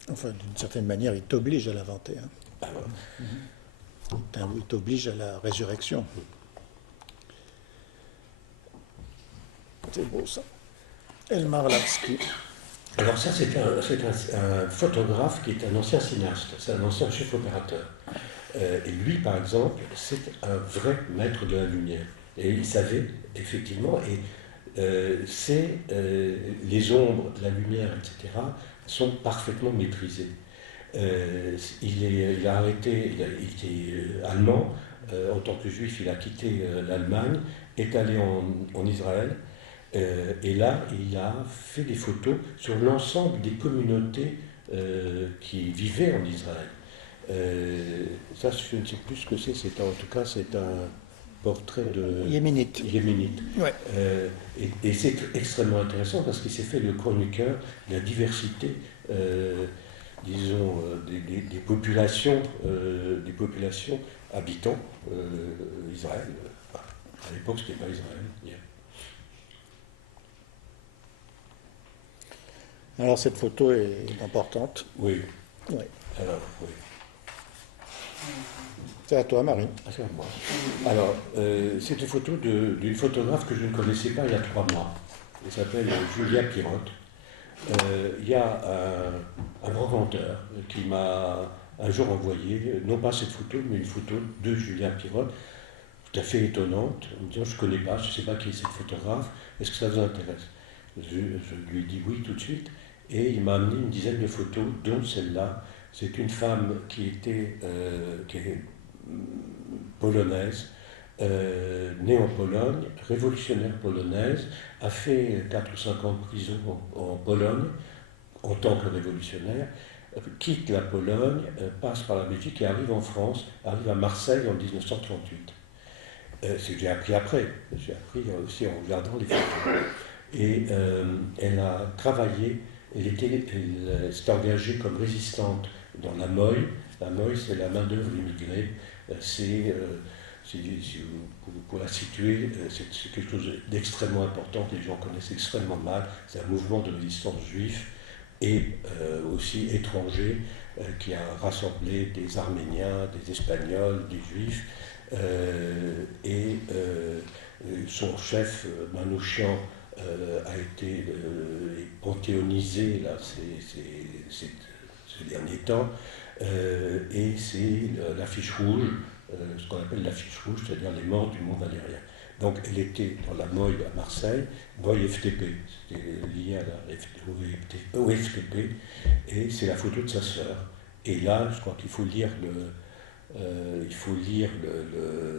Enfin, d'une certaine manière, il t'oblige à l'inventer. Hein. Ah ouais. Il t'oblige à la résurrection. C'est beau ça. Elmar Lavsky. Alors ça, c'est un photographe qui est un ancien cinéaste, c'est un ancien chef opérateur. Et lui, par exemple, c'est un vrai maître de la lumière. Et il savait, effectivement, les ombres, la lumière, etc., sont parfaitement maîtrisées. Il a arrêté, il était allemand, en tant que juif, il a quitté l'Allemagne, est allé en Israël, et là, il a fait des photos sur l'ensemble des communautés qui vivaient en Israël. Ça, je ne sais plus ce que c'est, en tout cas, c'est un portrait de Yéménite. Ouais. Et c'est extrêmement intéressant parce qu'il s'est fait le chroniqueur de la diversité, disons, des populations habitant Israël. À l'époque, ce n'était pas Israël. Alors cette photo est importante. Oui. Oui. Alors, oui. C'est à toi, Marie. C'est à moi. Alors, c'est une photo d'une photographe que je ne connaissais pas il y a 3 mois. Elle s'appelle Julia Pirotte. Il y a un brocanteur qui m'a un jour envoyé, non pas cette photo, mais une photo de Julia Pirotte, tout à fait étonnante, en me disant je ne connais pas, je ne sais pas qui est cette photographe, est-ce que ça vous intéresse? Je lui ai dit oui tout de suite, et il m'a amené une dizaine de photos, dont celle-là. C'est une femme qui est polonaise, née en Pologne, révolutionnaire polonaise, a fait 4 ou 5 ans de prison en Pologne en tant que révolutionnaire, quitte la Pologne, passe par la Belgique et arrive en France, arrive à Marseille en 1938. C'est que j'ai appris après, j'ai appris aussi en regardant les photos. Et elle a travaillé, elle s'est engagée comme résistante dans la MOI. La MOI, c'est la main-d'œuvre immigrée. Pour la situer, c'est quelque chose d'extrêmement important, que les gens connaissent extrêmement mal. C'est un mouvement de résistance juif et aussi étranger qui a rassemblé des Arméniens, des Espagnols, des Juifs. Son chef, Manouchian, a été panthéonisé là, ces derniers temps, et c'est l'affiche rouge, ce qu'on appelle l'affiche rouge, c'est-à-dire les morts du Mont Valérien. Donc elle était dans la Moye à Marseille, Moye FTP, c'était lié à au FTP, et c'est la photo de sa sœur. Et là, je crois qu'il faut lire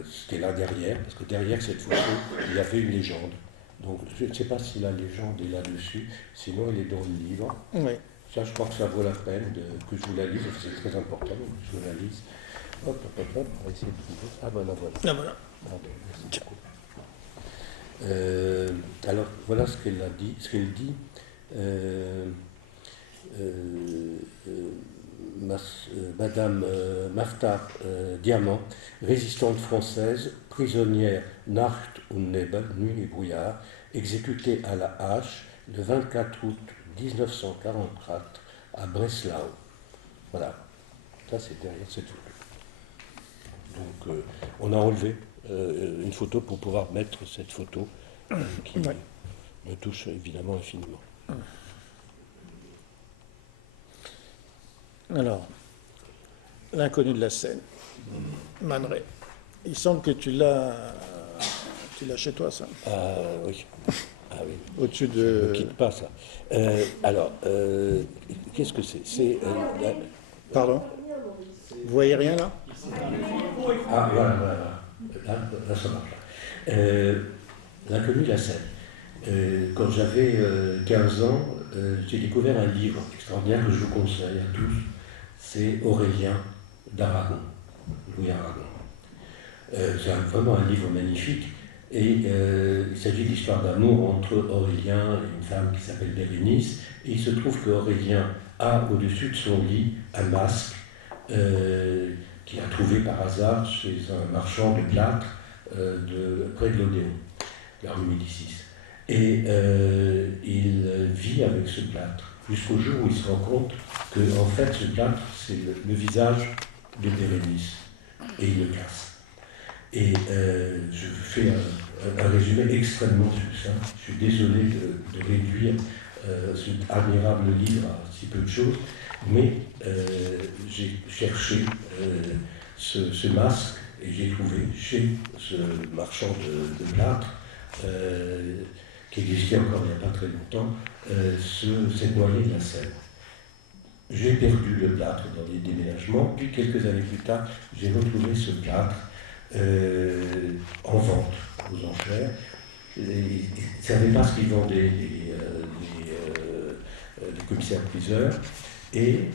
c'était là derrière, parce que derrière cette photo, il y avait une légende. Donc je ne sais pas si la légende est là-dessus, sinon elle est dans le livre. Oui. Ça, je crois que ça vaut la peine que je vous la lise, c'est très important, donc je vous la lise. Hop, on va essayer de trouver. Ah voilà, voilà. Ah, voilà. Ah, ben, merci beaucoup. Alors, voilà ce qu'elle a dit. Ce qu'elle dit. Madame Maftar Diamant, résistante française, prisonnière Nacht und Nebel, nuit et brouillard, exécutée à la hache le 24 août 1944 à Breslau. Voilà, ça c'est derrière cette photo. Donc on a enlevé une photo pour pouvoir mettre cette photo qui me touche évidemment infiniment. Alors, l'inconnu de la scène, Man Ray. Il semble que tu l'as chez toi, ça. Oui. Ah oui. Au-dessus Je ne de... quitte pas ça. Alors, qu'est-ce que c'est? Pardon? Vous voyez rien, là? Ah, voilà. Là, ça marche. L'inconnu de la scène. Quand j'avais 15 ans, j'ai découvert un livre extraordinaire que je vous conseille à tous. C'est Aurélien d'Aragon, Louis Aragon. C'est vraiment un livre magnifique. Et il s'agit d'histoire d'amour entre Aurélien et une femme qui s'appelle Bérénice. Et il se trouve qu'Aurélien a au-dessus de son lit un masque qu'il a trouvé par hasard chez un marchand de plâtre près de l'Odéon, la rue Médicis. Et il vit avec ce plâtre jusqu'au jour où il se rend compte que en fait ce plâtre c'est le visage de Bérénice et il le casse. Et je fais un résumé extrêmement succinct. Je suis désolé de réduire cet admirable livre à si peu de choses, mais j'ai cherché ce masque et j'ai trouvé chez ce marchand de plâtre qui existait encore il n'y a pas très longtemps, cette noyée de la Seine. J'ai perdu le plâtre dans les déménagements, puis quelques années plus tard, j'ai retrouvé ce plâtre en vente aux enchères. Ils ne savaient pas ce qu'ils vendaient, les commissaires-priseurs, et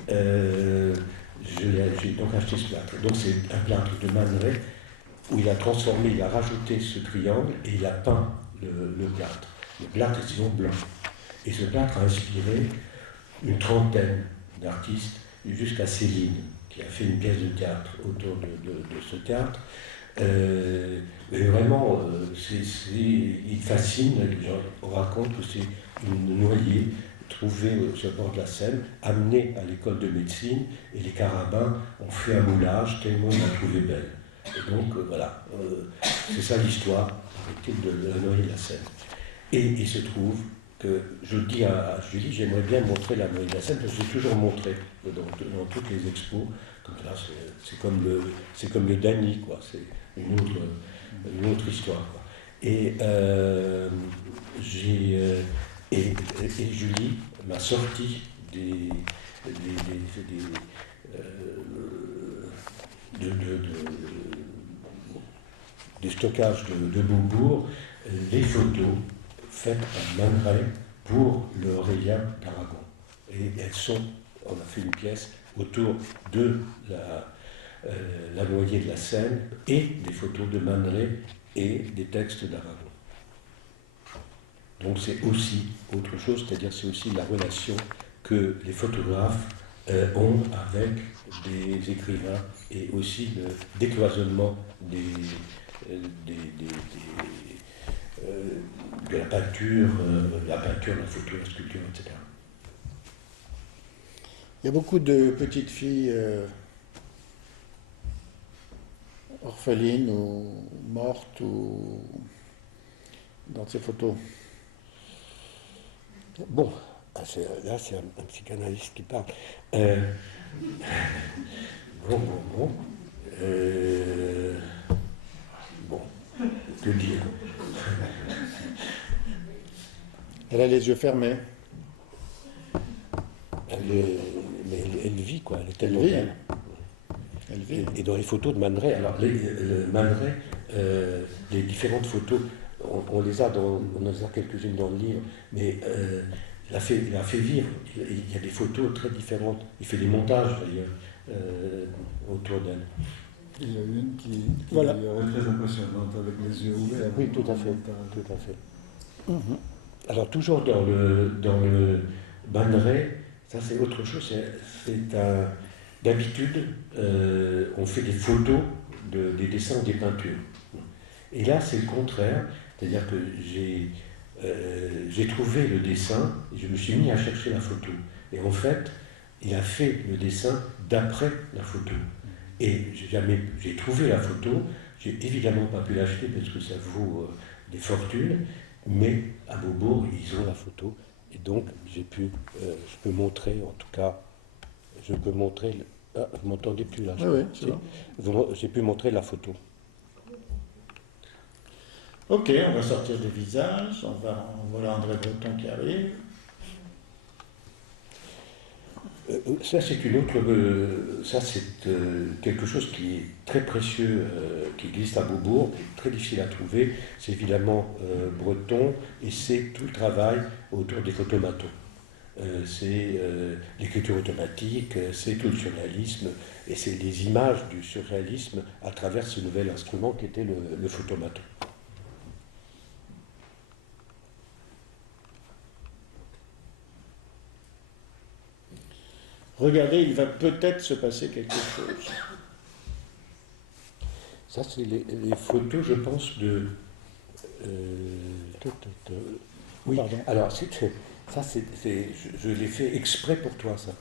j'ai donc acheté ce plâtre. Donc c'est un plâtre de Man Ray où il a transformé, il a rajouté ce triangle et il a peint le plâtre. Le plâtre est sinon blanc. Et ce plâtre a inspiré une trentaine d'artistes, jusqu'à Céline, qui a fait une pièce de théâtre autour de ce théâtre. Mais vraiment, il fascine les gens. On raconte que c'est une noyée trouvée sur le bord de la Seine, amenée à l'école de médecine, et les carabins ont fait un moulage tellement ils la trouvaient belle. Et donc, voilà, c'est ça l'histoire de la noyée de la Seine. Et il se trouve que, je le dis à Julie, j'aimerais bien montrer la noyée de la Seine, parce que j'ai toujours montré dans toutes les expos, comme là, c'est comme le Dany, quoi, c'est une autre histoire, quoi. Et Julie m'a sorti des stockages de Beaubourg, les photos faites par Man Ray pour le Aurélien d'Aragon. Et on a fait une pièce autour de la noyée de la Seine et des photos de Man Ray et des textes d'Aragon. Donc c'est aussi autre chose, c'est-à-dire c'est aussi la relation que les photographes ont avec des écrivains et aussi le décloisonnement de la peinture, la photo, la sculpture, etc. Il y a beaucoup de petites filles orphelines ou mortes ou dans ces photos. Bon, là c'est un psychanalyste qui parle. Bon. Bon, que dire? Elle a les yeux fermés. Mais elle vit, quoi. Elle est Elle tellement vit. belle. Elle vit. Et dans les photos de Man Ray, alors Man Ray, les différentes photos, on les a quelques-unes dans le livre, mais il a fait vivre. Il y a des photos très différentes. Il fait des montages d'ailleurs autour d'elle. Il y a une qui Voilà. est très impressionnante avec les yeux ouverts. Oui, tout à fait, tout à fait. Alors toujours dans le Man Ray, ça c'est autre chose. D'habitude, on fait des photos des dessins ou des peintures. Et là, c'est le contraire. C'est-à-dire que j'ai trouvé le dessin et je me suis mis à chercher la photo. Et en fait, il a fait le dessin d'après la photo. Et j'ai trouvé la photo. J'ai évidemment pas pu l'acheter parce que ça vaut des fortunes. Mais à Beaubourg, ils ont la photo. Et donc, je peux montrer, en tout cas, je peux montrer. Ah, vous m'entendez plus là? Oui, c'est bon. J'ai pu montrer la photo. Ok, on va sortir des visages. Voilà André Breton qui arrive. Ça, c'est une autre. Ça, c'est quelque chose qui est très précieux, qui existe à Beaubourg, qui est très difficile à trouver. C'est évidemment Breton et c'est tout le travail autour des photomatos. C'est l'écriture automatique, c'est tout le surréalisme, et c'est les images du surréalisme à travers ce nouvel instrument qui était le photomaton. Regardez, il va peut-être se passer quelque chose. Ça, c'est les photos, je pense, de... Oui, Pardon. alors, je l'ai fait exprès pour toi, ça.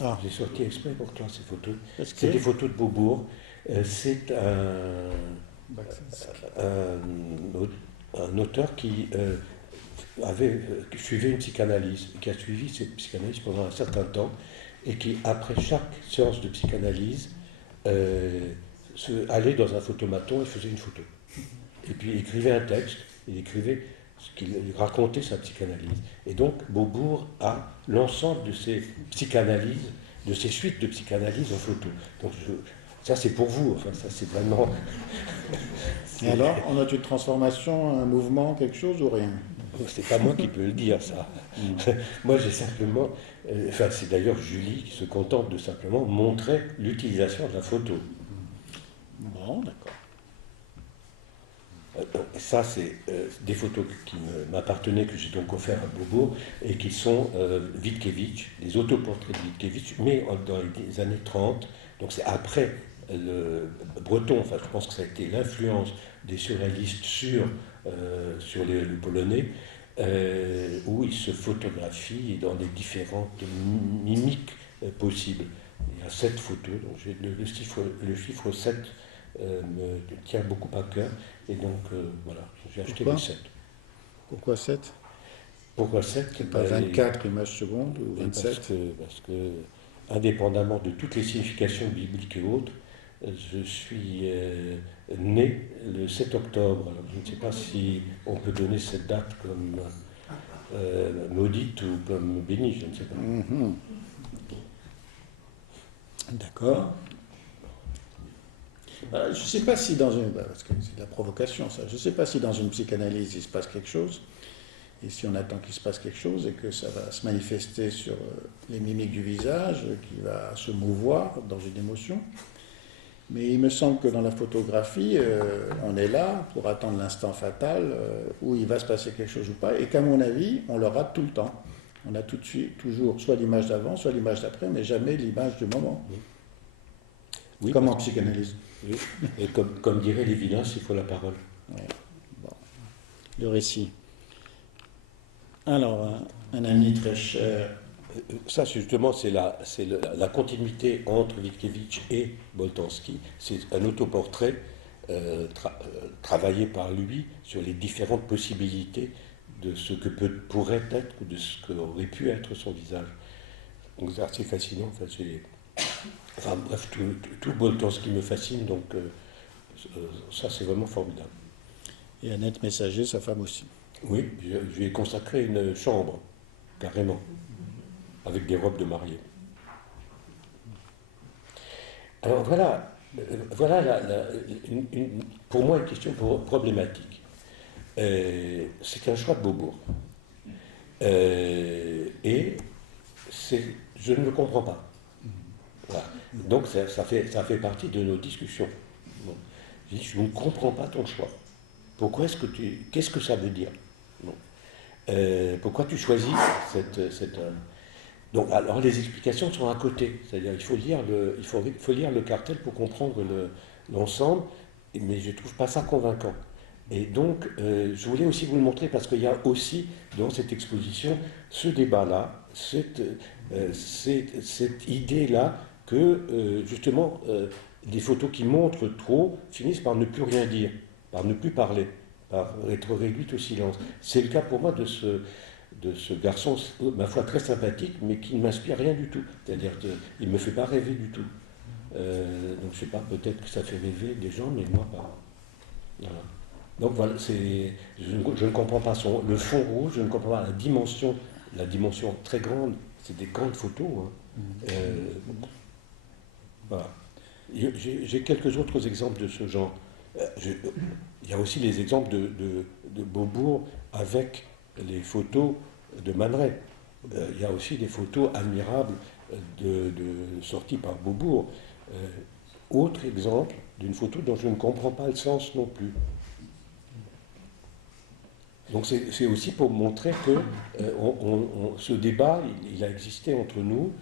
Ah. J'ai sorti exprès pour toi ces photos. Est-ce C'est que- des photos de Beaubourg. C'est un auteur qui suivait une psychanalyse, qui a suivi cette psychanalyse pendant un certain temps, et qui, après chaque séance de psychanalyse, allait dans un photomaton et faisait une photo. Et puis il écrivait un texte, il écrivait ce qu'il racontait sa psychanalyse. Et donc Beaubourg a l'ensemble de ses psychanalyses, de ses suites de psychanalyse en photo. Donc ça c'est pour vous, enfin ça c'est vraiment... Et alors, on a une transformation, un mouvement, quelque chose ou rien? C'est pas moi qui peux le dire ça. Moi j'ai simplement... enfin c'est d'ailleurs Julie qui se contente de simplement montrer l'utilisation de la photo. Bon, d'accord. Ça, c'est des photos qui m'appartenaient, que j'ai donc offert à Beaubourg, et qui sont Witkiewicz, des autoportraits de Witkiewicz, mais dans les années 30. Donc c'est après le Breton, enfin je pense que ça a été l'influence des surréalistes sur le Polonais, où ils se photographient dans les différentes mimiques possibles. Il y a 7 photos, donc le chiffre 7 me tient beaucoup à cœur. Et donc, voilà, j'ai acheté Pourquoi les 7. Pourquoi 7? Pourquoi 7? C'est pas 24 images secondes ou 27? Parce que, indépendamment de toutes les significations bibliques et autres, je suis né le 7 octobre. Alors, je ne sais pas si on peut donner cette date comme maudite ou comme bénie, je ne sais pas. Mhm. D'accord. Je ne sais pas si dans une... parce que c'est de la provocation ça. Je ne sais pas si dans une psychanalyse il se passe quelque chose, et si on attend qu'il se passe quelque chose et que ça va se manifester sur les mimiques du visage, qui va se mouvoir dans une émotion. Mais il me semble que dans la photographie, on est là pour attendre l'instant fatal où il va se passer quelque chose ou pas, et qu'à mon avis, on le rate tout le temps. On a tout de suite, toujours, soit l'image d'avant, soit l'image d'après, mais jamais l'image du moment. Oui, Comme en psychanalyse. Oui. Et comme dirait Lévinas, il faut la parole. Ouais. Bon. Le récit. Alors, un ami très cher. Ça, justement, c'est la continuité entre Witkiewicz et Boltanski. C'est un autoportrait travaillé par lui sur les différentes possibilités de ce que pourrait être ou de ce qu'aurait pu être son visage. Donc c'est assez fascinant. Enfin bref, tout Boltanski me fascine, donc ça c'est vraiment formidable. Et Annette Messager, sa femme aussi. Oui, je lui ai consacré une chambre, carrément, avec des robes de mariée. Alors voilà pour moi une question problématique. C'est un choix de Beaubourg. Et je ne le comprends pas. Voilà. Donc ça fait partie de nos discussions. Bon. Je ne comprends pas ton choix. Qu'est-ce que ça veut dire? Bon. Pourquoi tu choisis cette Donc, alors les explications sont à côté. C'est-à-dire il faut lire le cartel pour comprendre l'ensemble, mais je ne trouve pas ça convaincant. Et donc, je voulais aussi vous le montrer parce qu'il y a aussi dans cette exposition ce débat-là, cette idée-là que justement des photos qui montrent trop finissent par ne plus rien dire, par ne plus parler, par être réduites au silence. C'est le cas pour moi de ce garçon, ma foi, très sympathique, mais qui ne m'inspire rien du tout. C'est-à-dire qu'il ne me fait pas rêver du tout. Donc je ne sais pas, peut-être que ça fait rêver des gens, mais moi pas. Voilà. Donc voilà, je ne comprends pas le fond rouge, je ne comprends pas la dimension très grande. C'est des grandes photos. Hein. Voilà. J'ai quelques autres exemples de ce genre. Il y a aussi les exemples de Beaubourg avec les photos de Man Ray. Il y a aussi des photos admirables sorties par Beaubourg. Autre exemple d'une photo dont je ne comprends pas le sens non plus. Donc c'est aussi pour montrer que ce débat, il a existé entre nous.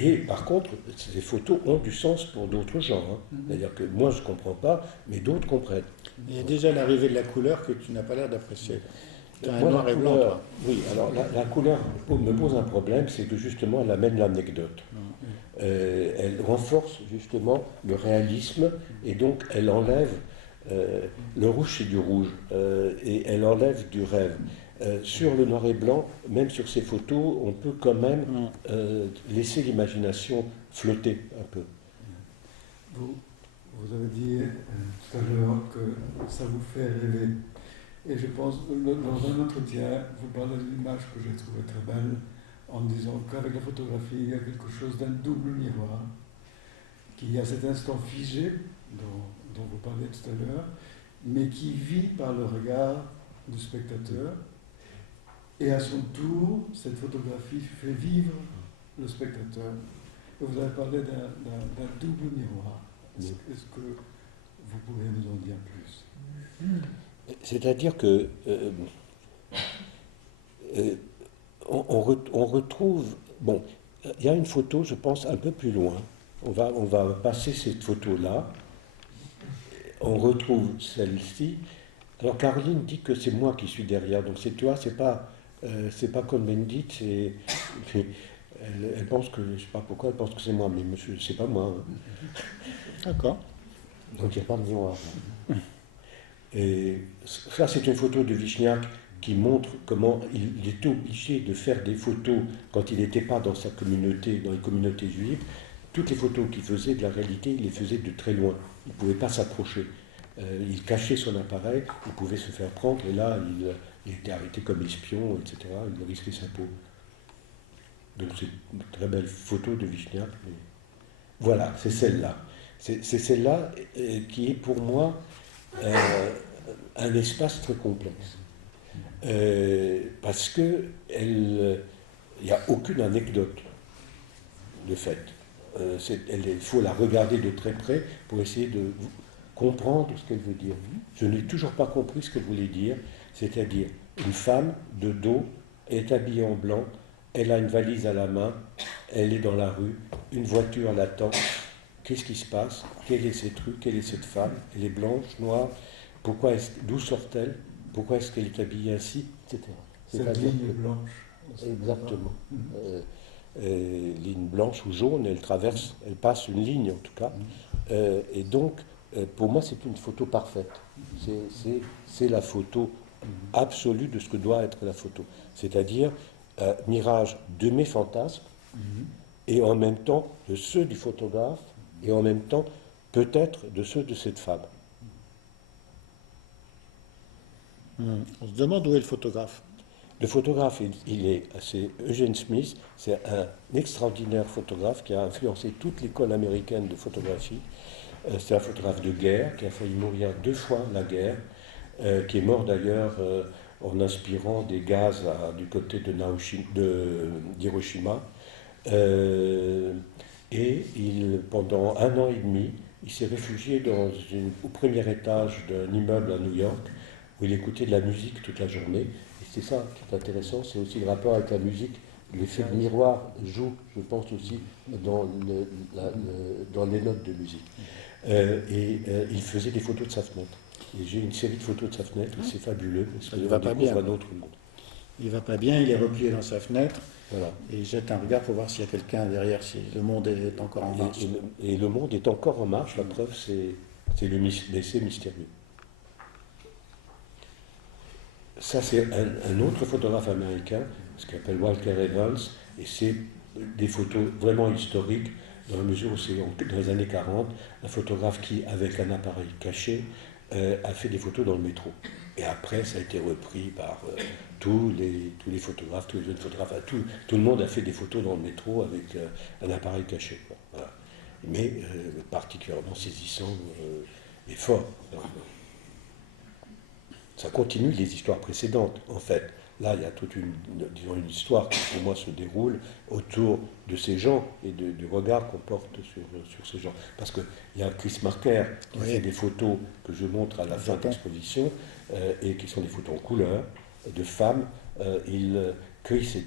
Et par contre, ces photos ont du sens pour d'autres gens. Hein. C'est-à-dire que moi, je ne comprends pas, mais d'autres comprennent. Il y a déjà l'arrivée de la couleur que tu n'as pas l'air d'apprécier. Tu as un Moi, noir et blanc, toi. Oui, alors la couleur me pose un problème, c'est que justement, elle amène l'anecdote. Elle renforce justement le réalisme, et donc elle enlève... le rouge, c'est du rouge, et elle enlève du rêve. Sur le noir et blanc, même sur ces photos, on peut quand même laisser l'imagination flotter un peu. Vous avez dit tout à l'heure que ça vous fait rêver. Et je pense, dans un entretien, vous parlez d'une image que j'ai trouvée très belle, en disant qu'avec la photographie, il y a quelque chose d'un double miroir, qu'il y a cet instant figé dont vous parliez tout à l'heure, mais qui vit par le regard du spectateur. Et à son tour, cette photographie fait vivre le spectateur. Et vous avez parlé d'un double miroir. Est-ce que vous pourriez nous en dire plus? C'est-à-dire que on retrouve... Bon, il y a une photo, je pense, un peu plus loin. On va passer cette photo-là. On retrouve celle-ci. Alors Caroline dit que c'est moi qui suis derrière, donc c'est toi, c'est pas comme Bendit, elle pense que, je ne sais pas pourquoi, elle pense que c'est moi, mais c'est pas moi. Hein. D'accord. Donc il n'y a pas de miroir. Et ça, c'est une photo de Vichniac qui montre comment il était obligé de faire des photos quand il n'était pas dans sa communauté, dans les communautés juives. Toutes les photos qu'il faisait de la réalité, il les faisait de très loin. Il ne pouvait pas s'approcher. Il cachait son appareil, il pouvait se faire prendre, et là, il était arrêté comme espion, etc. Il risquait sa peau. Donc c'est une très belle photo de Vichniac. Mais... Voilà, c'est celle-là. C'est celle-là qui est pour moi un espace très complexe. Parce que il n'y a aucune anecdote de fait. Il faut la regarder de très près pour essayer de comprendre ce qu'elle veut dire. Je n'ai toujours pas compris ce qu'elle voulait dire, c'est-à-dire une femme de dos est habillée en blanc, elle a une valise à la main, elle est dans la rue, une voiture l'attend. Qu'est-ce qui se passe? Quelle est cette rue? Quelle est cette femme? Elle est blanche, noire. D'où sort-elle? Pourquoi est-ce qu'elle est habillée ainsi? Etc. Cette ligne blanche. Exactement. Ligne blanche ou jaune, elle passe une ligne en tout cas. Et donc, pour moi, c'est une photo parfaite. C'est la photo absolue de ce que doit être la photo. C'est-à-dire mirage de mes fantasmes et en même temps de ceux du photographe et en même temps peut-être de ceux de cette femme. On se demande où est le photographe. Le photographe, c'est Eugene Smith, c'est un extraordinaire photographe qui a influencé toute l'école américaine de photographie. C'est un photographe de guerre qui a failli mourir 2 fois la guerre, qui est mort d'ailleurs en inspirant des gaz du côté d'Hiroshima. Et pendant 1 an et demi, il s'est réfugié au premier étage d'un immeuble à New York, où il écoutait de la musique toute la journée. Et c'est ça qui est intéressant, c'est aussi le rapport avec la musique. L'effet de miroir joue, je pense aussi, dans les notes de musique. Il faisait des photos de sa fenêtre. Et j'ai une série de photos de sa fenêtre, et c'est fabuleux, parce Il qu'on va pas découvre bien. un autre monde. Il va pas bien, il est replié dans sa fenêtre Voilà. et il jette un regard pour voir s'il y a quelqu'un derrière, si le monde est encore en marche. Et le monde est encore en marche, la preuve, c'est l'essai mystérieux. Ça, c'est un autre photographe américain, ce qu'il appelle Walker Evans, et c'est des photos vraiment historiques, dans la mesure où c'est dans les années 40, un photographe qui, avec un appareil caché, a fait des photos dans le métro. Et après, ça a été repris par tous les photographes, tous les jeunes photographes, tout le monde a fait des photos dans le métro avec un appareil caché. Bon, voilà. Mais particulièrement saisissant et fort. Ça continue les histoires précédentes, en fait. Là, il y a toute une histoire qui, pour moi, se déroule autour de ces gens et du regard qu'on porte sur ces gens. Parce qu'il y a Chris Marker qui fait des photos que je montre à la fin de l'exposition et qui sont des photos en couleur de femmes. Chris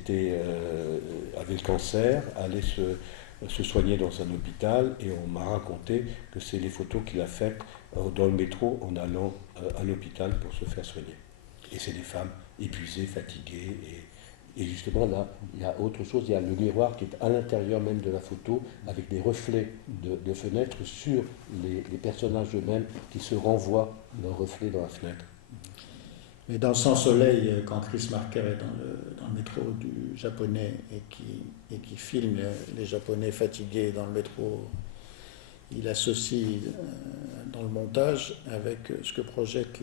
avait le cancer, allait se soigner dans un hôpital et on m'a raconté que c'est les photos qu'il a faites dans le métro en allant à l'hôpital pour se faire soigner. Et c'est des femmes épuisées, fatiguées. Et justement là, il y a autre chose, il y a le miroir qui est à l'intérieur même de la photo avec des reflets de fenêtres sur les personnages eux-mêmes qui se renvoient leurs reflets dans la fenêtre. Mais dans Sans Soleil, quand Chris Marker est dans le métro du japonais et qui filme les Japonais fatigués dans le métro, il associe dans le montage avec ce que projette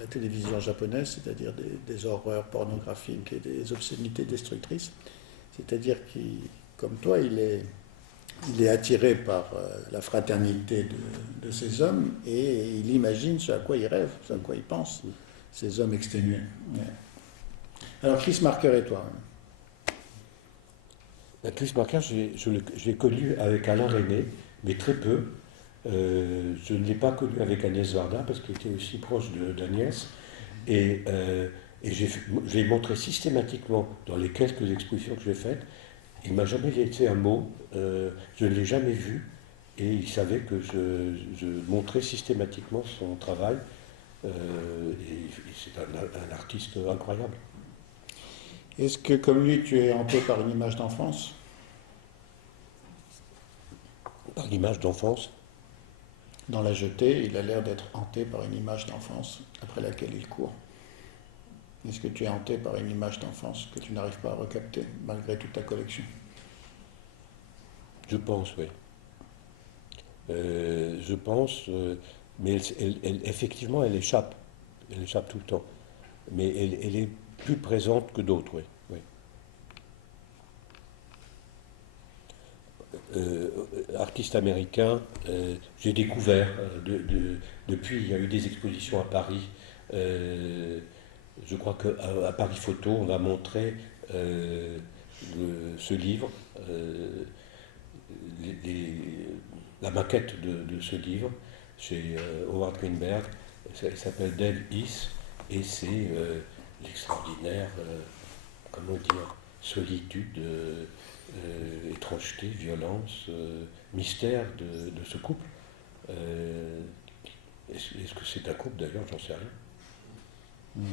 la télévision japonaise, c'est-à-dire des horreurs pornographiques et des obscénités destructrices. C'est-à-dire qu'il, comme toi, il est attiré par la fraternité de ces hommes et il imagine ce à quoi il rêve, ce à quoi il pense, ces hommes exténués. Ouais. Alors Chris Marker et toi? Chris Marker, je l'ai connu avec Alain René, mais très peu. Je ne l'ai pas connu avec Agnès Varda parce qu'il était aussi proche d'Agnès. Et j'ai montré systématiquement dans les quelques expositions que j'ai faites. Il ne m'a jamais laissé un mot, je ne l'ai jamais vu. Et il savait que je montrais systématiquement son travail. Et c'est un artiste incroyable. Est-ce que, comme lui, tu es hanté par une image d'enfance? Par l'image d'enfance? Dans La Jetée, il a l'air d'être hanté par une image d'enfance après laquelle il court. Est-ce que tu es hanté par une image d'enfance que tu n'arrives pas à recapter, malgré toute ta collection? Je pense, oui. Je pense, mais effectivement, elle échappe. Elle échappe tout le temps. Mais elle est plus présente que d'autres, oui. Artiste américain, j'ai découvert, depuis, il y a eu des expositions à Paris. Je crois qu'à Paris Photo, on va montrer ce livre, la maquette de ce livre, chez Howard Greenberg. Il s'appelle Dead Is, et c'est l'extraordinaire, comment dire, solitude, étrangeté, violence, mystère de ce couple. Est-ce que c'est un couple d'ailleurs? J'en sais rien.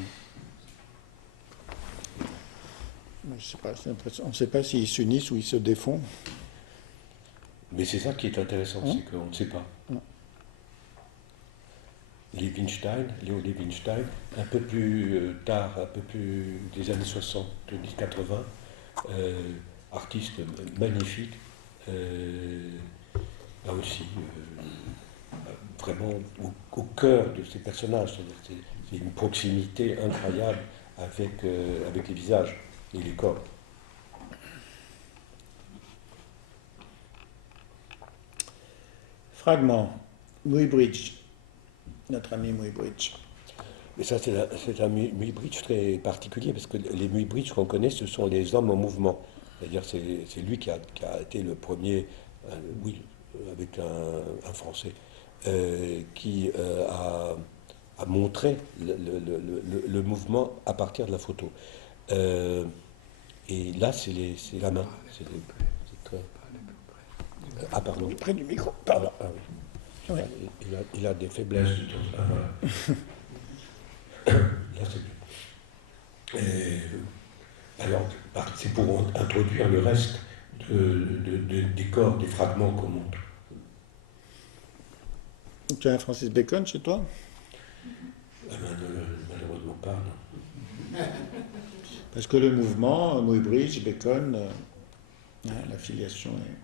Je sais pas, on ne sait pas s'ils s'unissent ou ils se défont. Mais c'est ça qui est intéressant, c'est qu'on ne sait pas. Léo Levinstein, un peu plus tard, un peu plus des années 60, 80, artiste magnifique, là aussi, vraiment au cœur de ces personnages. c'est une proximité incroyable avec les visages et les corps. Fragment. Muybridge. Notre ami Muybridge. Mais ça, c'est un Muybridge très particulier, parce que les Muybridge qu'on connaît, ce sont les hommes en mouvement. C'est-à-dire, c'est lui qui a été le premier, oui, avec un Français, qui a montré le mouvement à partir de la photo. Et là, c'est la main. C'est très... Ah, pardon. Près du micro, pardon. Ah, oui. Ouais. Il a des faiblesses de temps. Ah, voilà. Là, c'est bien. Alors, c'est pour introduire le reste des corps, des fragments qu'on montre. Tu as un Francis Bacon chez toi? Malheureusement pas, non. Parce que le mouvement, Muybridge, Bacon, la filiation est...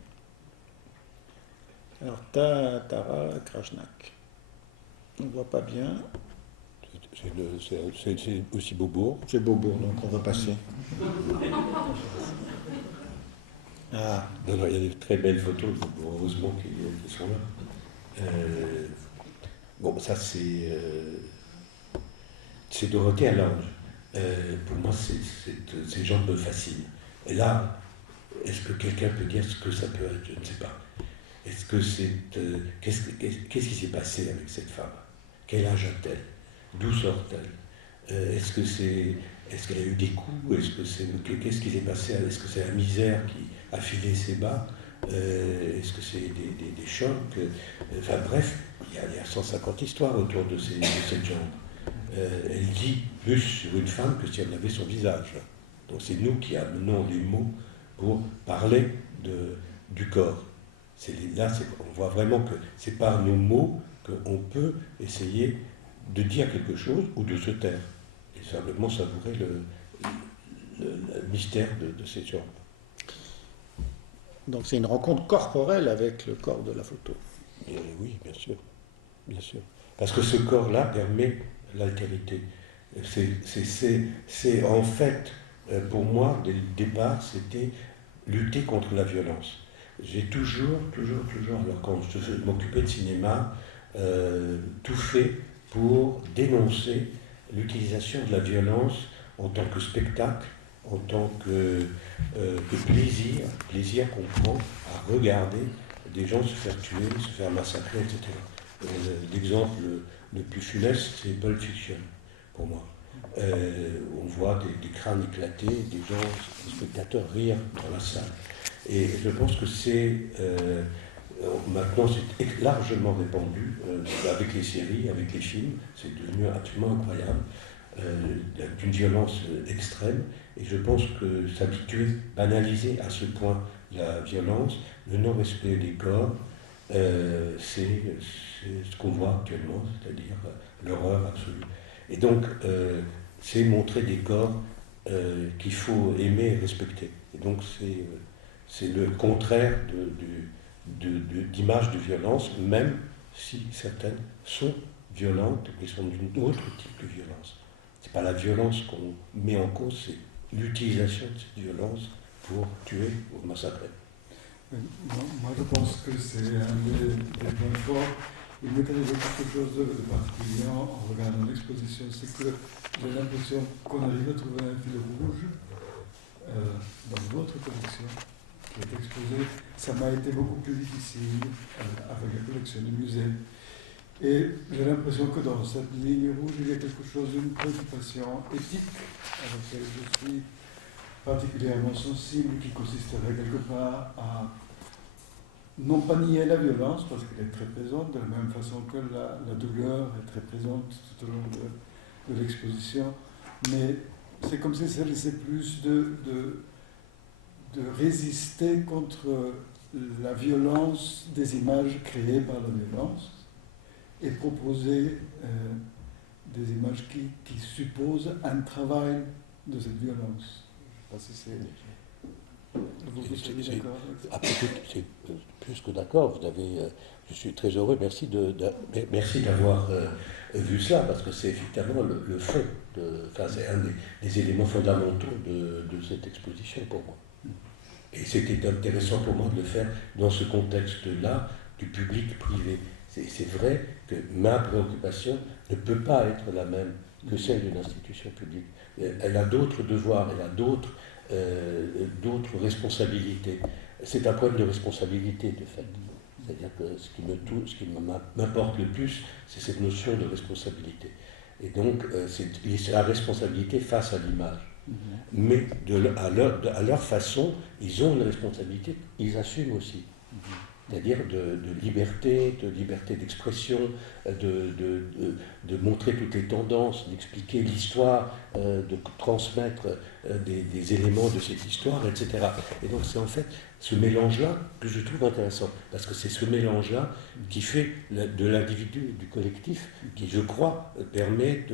Alors, Tara, Krajnak. On ne voit pas bien. C'est aussi Beaubourg. C'est Beaubourg, donc on va passer. Ah. Non, il y a des très belles photos, heureusement qu'ils sont là. Bon, ça c'est Dorothée Lange. Pour moi, ces gens me fascinent. Et là, est-ce que quelqu'un peut dire ce que ça peut être? Je ne sais pas. Est-ce que qu'est-ce qui s'est passé avec cette femme? Quel âge a-t-elle? D'où sort-elle? Est-ce qu'elle a eu des coups? Qu'est-ce qui s'est passé? Est-ce que c'est la misère qui a filé ses bas? Est-ce que c'est des chocs? Enfin bref, il y a 150 histoires autour de cette jambe. Elle dit plus sur une femme que si elle avait son visage. Donc c'est nous qui amenons les mots pour parler du corps. Là, on voit vraiment que c'est par nos mots qu'on peut essayer de dire quelque chose ou de se taire. Et simplement savourer le mystère de ces jambes. Donc c'est une rencontre corporelle avec le corps de la photo. Et oui, bien sûr. Bien sûr. Parce que ce corps-là permet l'altérité. C'est en fait, pour moi, dès le départ, c'était lutter contre la violence. J'ai toujours, alors quand je m'occupais de cinéma, tout fait pour dénoncer l'utilisation de la violence en tant que spectacle, en tant que plaisir qu'on prend à regarder des gens se faire tuer, se faire massacrer, etc. L'exemple le plus funeste, c'est Pulp Fiction, pour moi. On voit des crânes éclater, des gens, des spectateurs rire dans la salle. Et je pense que maintenant c'est largement répandu avec les séries, avec les films, c'est devenu absolument incroyable, d'une violence extrême, et je pense que s'habituer, banaliser à ce point la violence, le non-respect des corps, c'est ce qu'on voit actuellement, c'est-à-dire l'horreur absolue. Et donc, c'est montrer des corps qu'il faut aimer et respecter. Et donc, c'est le contraire d'image de violence, même si certaines sont violentes et sont d'un autre type de violence. Ce n'est pas la violence qu'on met en cause, c'est l'utilisation de cette violence pour tuer ou massacrer. Moi, je pense que c'est un des points forts. Il m'est arrivé quelque chose de particulier en regardant l'exposition, c'est que j'ai l'impression qu'on arrive à trouver un fil rouge dans votre collection qui est exposée. Ça m'a été beaucoup plus difficile avec la collection du musée. Et j'ai l'impression que dans cette ligne rouge, il y a quelque chose d'une préoccupation éthique à laquelle je suis particulièrement sensible, qui consisterait quelque part à non pas nier la violence, parce qu'elle est très présente, de la même façon que la douleur est très présente tout au long de l'exposition, mais c'est comme si ça laissait plus de résister contre la violence des images créées par la violence et proposer des images qui supposent un travail de cette violence. Je ne sais pas si c'est... Vous seriez d'accord avec ça? C'est plus que d'accord. Je suis très heureux. Merci d'avoir vu cela, parce que c'est effectivement le fond, c'est un des éléments fondamentaux de cette exposition pour moi. Et c'était intéressant pour moi de le faire dans ce contexte-là, du public-privé. C'est vrai que ma préoccupation ne peut pas être la même que celle d'une institution publique. Elle a d'autres devoirs, elle a d'autres responsabilités. C'est un problème de responsabilité, de fait. C'est-à-dire que ce qui m'importe le plus, c'est cette notion de responsabilité. Et donc, c'est la responsabilité face à l'image. Mais à leur façon, ils ont une responsabilité, ils assument aussi. C'est-à-dire de liberté d'expression, de montrer toutes les tendances, d'expliquer l'histoire, de transmettre des éléments de cette histoire, etc. Et donc c'est en fait ce mélange-là que je trouve intéressant, parce que c'est ce mélange-là qui fait de l'individu, du collectif, qui, je crois, permet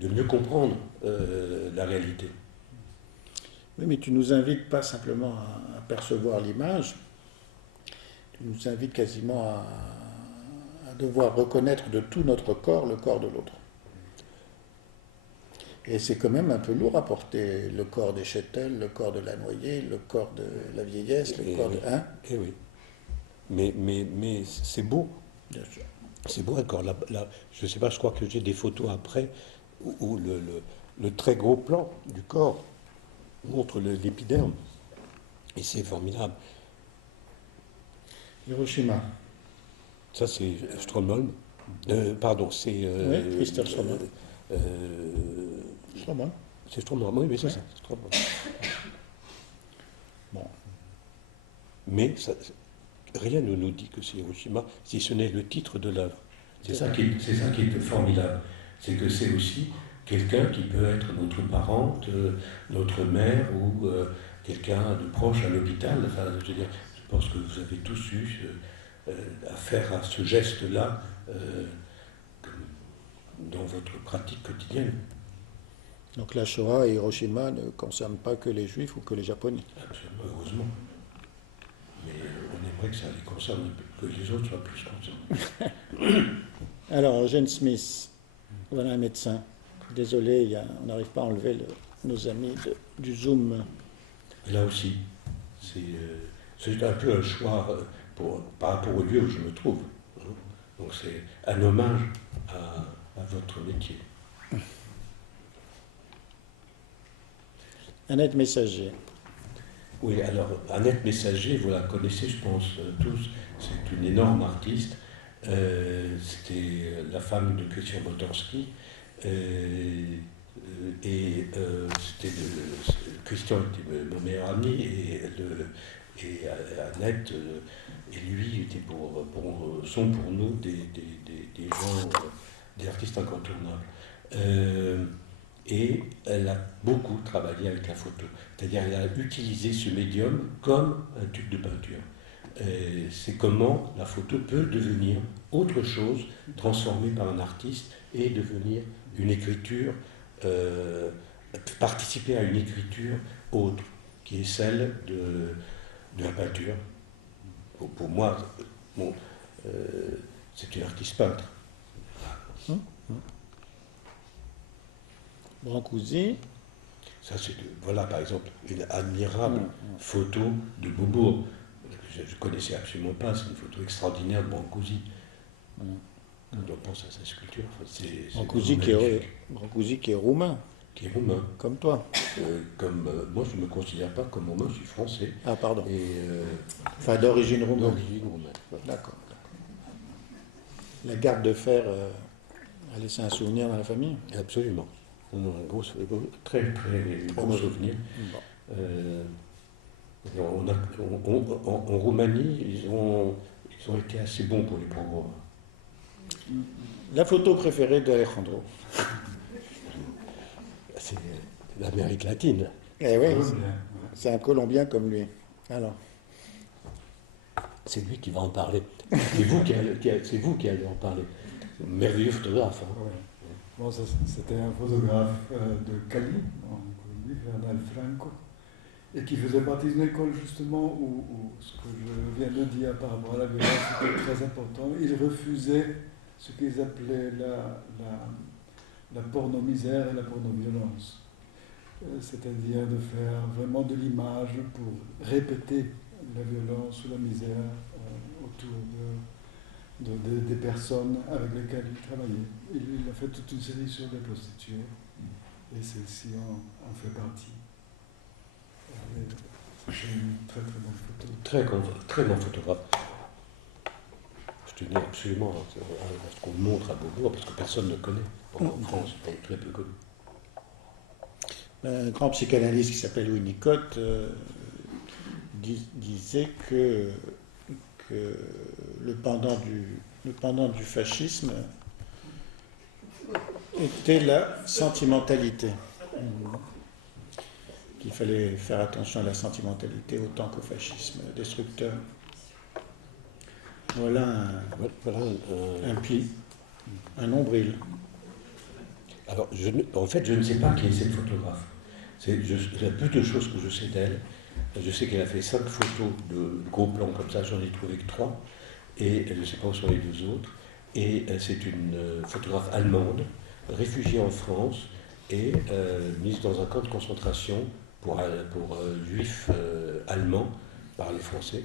de mieux comprendre la réalité. Oui, mais tu nous invites pas simplement à percevoir l'image, tu nous invites quasiment à devoir reconnaître de tout notre corps le corps de l'autre. Et c'est quand même un peu lourd à porter le corps des Châtel, le corps de la Noyée, le corps de la vieillesse, le corps de... Hein? Eh oui. Mais c'est beau. Bien sûr. C'est beau encore. Je ne sais pas, je crois que j'ai des photos après où le très gros plan du corps montre l'épiderme. Et c'est formidable. Hiroshima. Ça, c'est Stromholm. Pardon, c'est... Oui, Christophe Stromholm. Stromholm. C'est Stromholm, oui, mais c'est ça. Stromholm. Bon. Mais rien ne nous dit que c'est Hiroshima, si ce n'est le titre de l'œuvre. C'est ça qui est formidable. C'est que c'est aussi quelqu'un qui peut être notre parente, notre mère ou quelqu'un de proche à l'hôpital. Enfin, je veux dire, je pense que vous avez tous eu affaire à ce geste-là dans votre pratique quotidienne. Donc la Shoah et Hiroshima ne concernent pas que les Juifs ou que les Japonais. Absolument, heureusement. Mais on aimerait que ça les concerne, que les autres soient plus concernés. Alors, Eugène Smith, voilà un médecin. Désolé, on n'arrive pas à enlever nos amis du Zoom. Et là aussi, c'est un peu un choix par rapport au lieu où je me trouve. Donc c'est un hommage à votre métier. Annette Messager. Oui, alors Annette Messager, vous la connaissez, je pense, tous. C'est une énorme artiste. C'était la femme de Christian Boltanski. Christian était mon meilleur ami et Annette et lui sont pour nous des gens, des artistes incontournables. Et elle a beaucoup travaillé avec la photo. C'est-à-dire qu'elle a utilisé ce médium comme un tube de peinture. C'est comment la photo peut devenir autre chose, transformée par un artiste et devenir une écriture, participer à une écriture autre, qui est celle de la peinture. Pour moi, c'est une artiste peintre. Brancusi. Ça, voilà, par exemple, une admirable photo de Beaubourg. Je ne connaissais absolument pas, c'est une photo extraordinaire de Brancusi. Quand on pense à sa sculpture, Brancusi qui est roumain. Qui est roumain. Comme toi. Moi, je ne me considère pas comme roumain, je suis français. Ah, pardon. Enfin, d'origine roumaine. D'origine roumaine. Voilà. D'accord. La garde de fer a laissé un souvenir dans la famille? Absolument. Un très gros souvenir. Bon. En Roumanie, ils ont été assez bons pour les pogroms. La photo préférée d'Alejandro? C'est l'Amérique latine. Eh oui, c'est un Colombien comme lui. Alors. C'est lui qui va en parler. C'est vous qui allez en parler. Merveilleux photographe. Hein. Ouais. Bon, c'était un photographe de Cali, en Colombie, Bernal Franco. et qui faisait partie d'une école justement où ce que je viens de dire par rapport à la violence était très important. Ils refusaient ce qu'ils appelaient la porno-misère et la porno-violence. C'est-à-dire de faire vraiment de l'image pour répéter la violence ou la misère autour des personnes avec lesquelles il travaillait. Il a fait toute une série sur les prostituées et celle-ci en fait partie. C'est une très très bonne photo. Très bon photographe. Je tenais absolument à ce qu'on le montre à Beaubourg, parce que personne ne le connaît. En France, il est très peu connu. Un grand psychanalyste qui s'appelle Winnicott disait que le pendant du fascisme était la sentimentalité. Qu'il fallait faire attention à la sentimentalité autant qu'au fascisme destructeur. Voilà un pli, un nombril. Alors, en fait, je ne sais pas qui est cette photographe. Il y a peu de choses que je sais d'elle. Je sais qu'elle a fait 5 photos de gros plans comme ça, j'en ai trouvé que 3. Et je ne sais pas où sont les 2 autres. Et c'est une photographe allemande, réfugiée en France et mise dans un camp de concentration pour juifs allemands par les Français,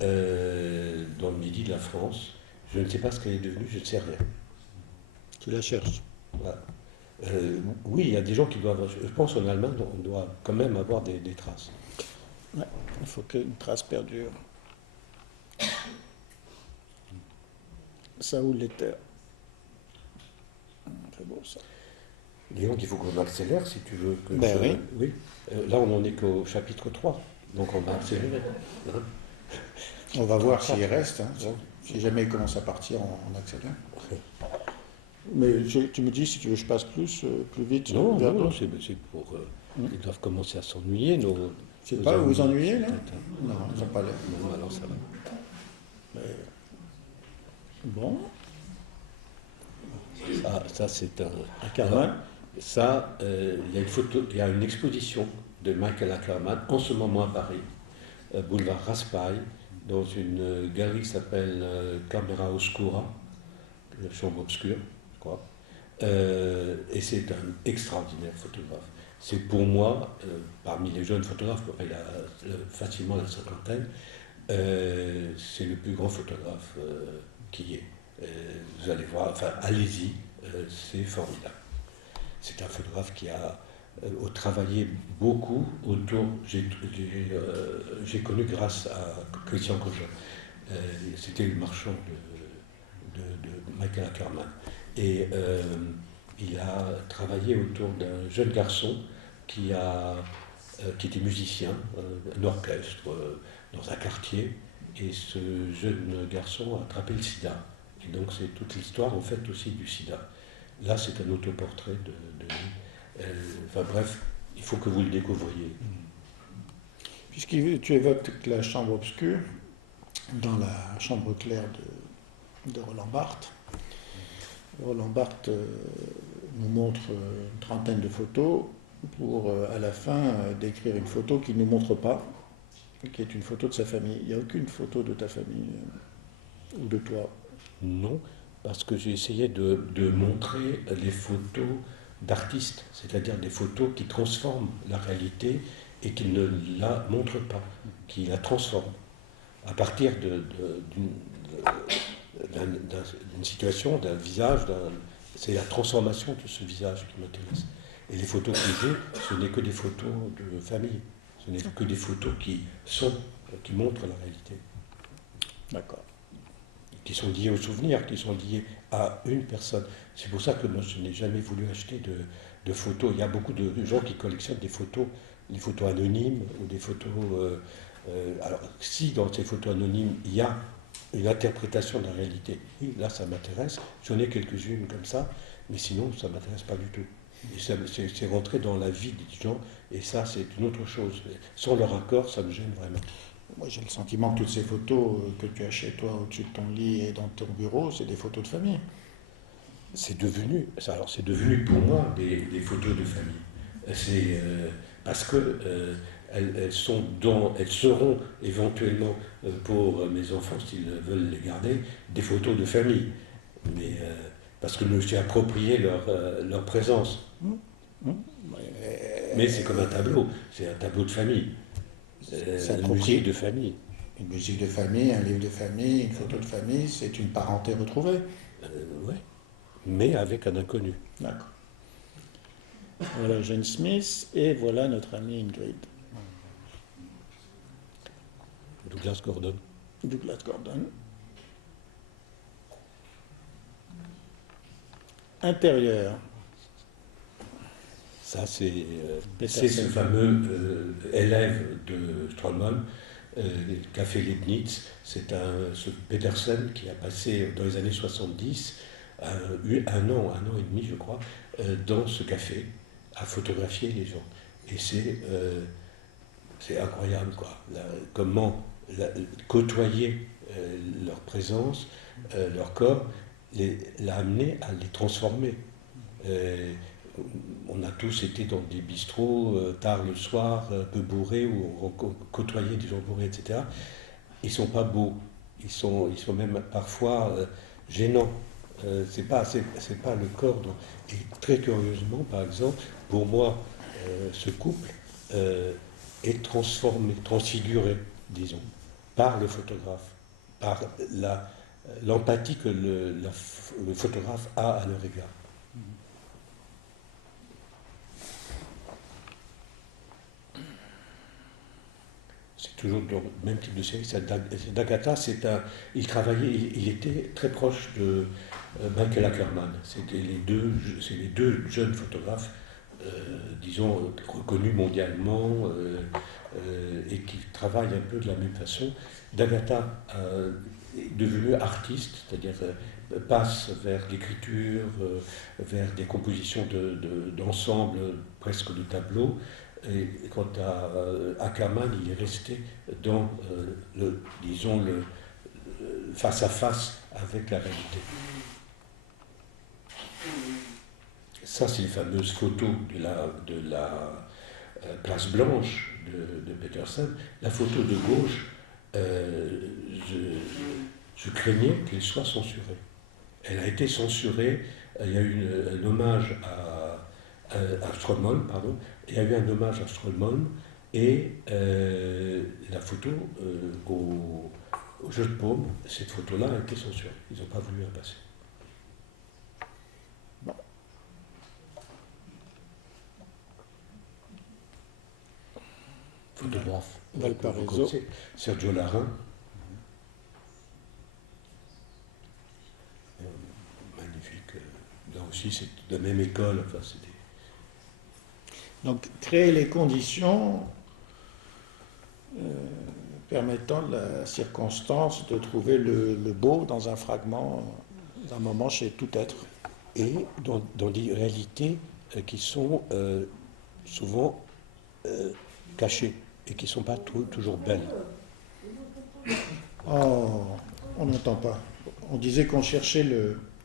dans le midi de la France. Je ne sais pas ce qu'elle est devenue, je ne sais rien. Tu la cherches. Voilà. Oui, il y a des gens qui doivent. Je pense qu'en Allemagne, on doit quand même avoir des traces. Ouais, il faut qu'une trace perdure. Ça ou l'éther. C'est beau ça. Disons qu'il faut qu'on accélère si tu veux. Oui. Là, on n'en est qu'au chapitre 3, donc on va accélérer. Hein. On va voir s'il reste. Hein. Si jamais il commence à partir, on accélère. Mais tu me dis si tu veux que je passe plus vite. Non, c'est pour. Ils doivent commencer à s'ennuyer. Je sais pas, vous vous ennuyez là? Non, ils n'ont pas l'air. Non, alors ça va. Mais... Bon. Ça c'est un. Ackerman. Ça, il y a une photo, il y a une exposition de Michael Ackerman en ce moment à Paris, boulevard Raspail, dans une galerie qui s'appelle Camera Oscura, chambre obscure, je crois. Et c'est un extraordinaire photographe. C'est pour moi, parmi les jeunes photographes, il a facilement la cinquantaine, c'est le plus grand photographe qui est. Vous allez voir, enfin allez-y, c'est formidable. C'est un photographe qui a travaillé beaucoup autour. J'ai connu grâce à Christian Cogin. C'était le marchand de Michael Ackerman. Et il a travaillé autour d'un jeune garçon qui était musicien, un orchestre, dans un quartier. Et ce jeune garçon a attrapé le sida. Et donc c'est toute l'histoire en fait aussi du sida. Là c'est un autoportrait de lui. Enfin bref, il faut que vous le découvriez. Puisque tu évoques la chambre obscure, dans la chambre claire de Roland Barthes, Roland Barthes nous montre une trentaine de photos pour à la fin décrire une photo qu'il ne nous montre pas, qui est une photo de sa famille. Il n'y a aucune photo de ta famille ou de toi? Non, parce que j'ai essayé de montrer les photos d'artistes, c'est-à-dire des photos qui transforment la réalité et qui ne la montrent pas, qui la transforment à partir d'une situation, d'un visage, c'est la transformation de ce visage qui m'intéresse. Et les photos que j'ai, ce n'est que des photos de famille, ce n'est que des photos qui montrent la réalité. D'accord. Qui sont liées aux souvenirs, qui sont liées à une personne. C'est pour ça que moi, je n'ai jamais voulu acheter de photos. Il y a beaucoup de gens qui collectionnent des photos anonymes ou des photos... alors, si dans ces photos anonymes, il y a une interprétation de la réalité, oui, là, ça m'intéresse. J'en ai quelques-unes comme ça, mais sinon, ça ne m'intéresse pas du tout. Et c'est rentrer dans la vie des gens, et ça, c'est une autre chose. Sans leur accord, ça me gêne vraiment. Moi, j'ai le sentiment que toutes ces photos que tu as chez toi, au-dessus de ton lit et dans ton bureau, c'est des photos de famille. C'est devenu pour moi des photos de famille. C'est parce que elles seront éventuellement, pour mes enfants, s'ils veulent les garder, des photos de famille. Mais, parce que je me suis approprié leur présence. Mais c'est comme un tableau, c'est un tableau de famille, une musique de famille. Une musique de famille, un livre de famille, une photo de famille, c'est une parenté retrouvée. Ouais. Mais avec un inconnu. D'accord. Voilà Jane Smith et voilà notre ami Ingrid. Douglas Gordon. Douglas Gordon. Intérieur. Ça, c'est ce fameux élève de Stroman, qui a fait Leibniz. C'est ce Petersen qui a passé dans les années 70 un an et demi, je crois, dans ce café, à photographier les gens. Et c'est incroyable, quoi. Comment côtoyer leur présence, leur corps, l'a amené à les transformer. On a tous été dans des bistrots tard le soir, un peu bourrés, où on côtoyait des gens bourrés, etc. Ils sont pas beaux, ils sont même parfois gênants. C'est pas le corps. Et très curieusement, par exemple, pour moi, ce couple est transformé, transfiguré, disons, par le photographe, par l'empathie que le photographe a à leur égard. C'est toujours le même type de série. D'Agatha, il travaillait, il était très proche de Michael Ackerman. C'est les deux jeunes photographes, disons, reconnus mondialement et qui travaillent un peu de la même façon. D'Agatha est devenu artiste, c'est-à-dire passe vers l'écriture, vers des compositions d'ensemble, presque de tableaux. Et quant à Ackerman, il est resté dans le face à face avec la réalité. Ça, c'est les fameuses photos de la place blanche de Petersen. La photo de gauche, je craignais qu'elle soit censurée. Elle a été censurée. Il y a eu un hommage à Stroman, pardon. Il y a eu un hommage à Stroman et la photo au jeu de paume, cette photo-là a été censurée. Ils n'ont pas voulu la passer. Bon. Photographe. Valparaiso. Sergio Larin. Magnifique. Là aussi, c'est de la même école. Enfin, c'était... Donc, créer les conditions permettant la circonstance de trouver le beau dans un fragment, d'un moment chez tout être. Et dans des réalités qui sont souvent cachées et qui ne sont pas toujours belles. Oh, on n'entend pas. On disait qu'on cherchait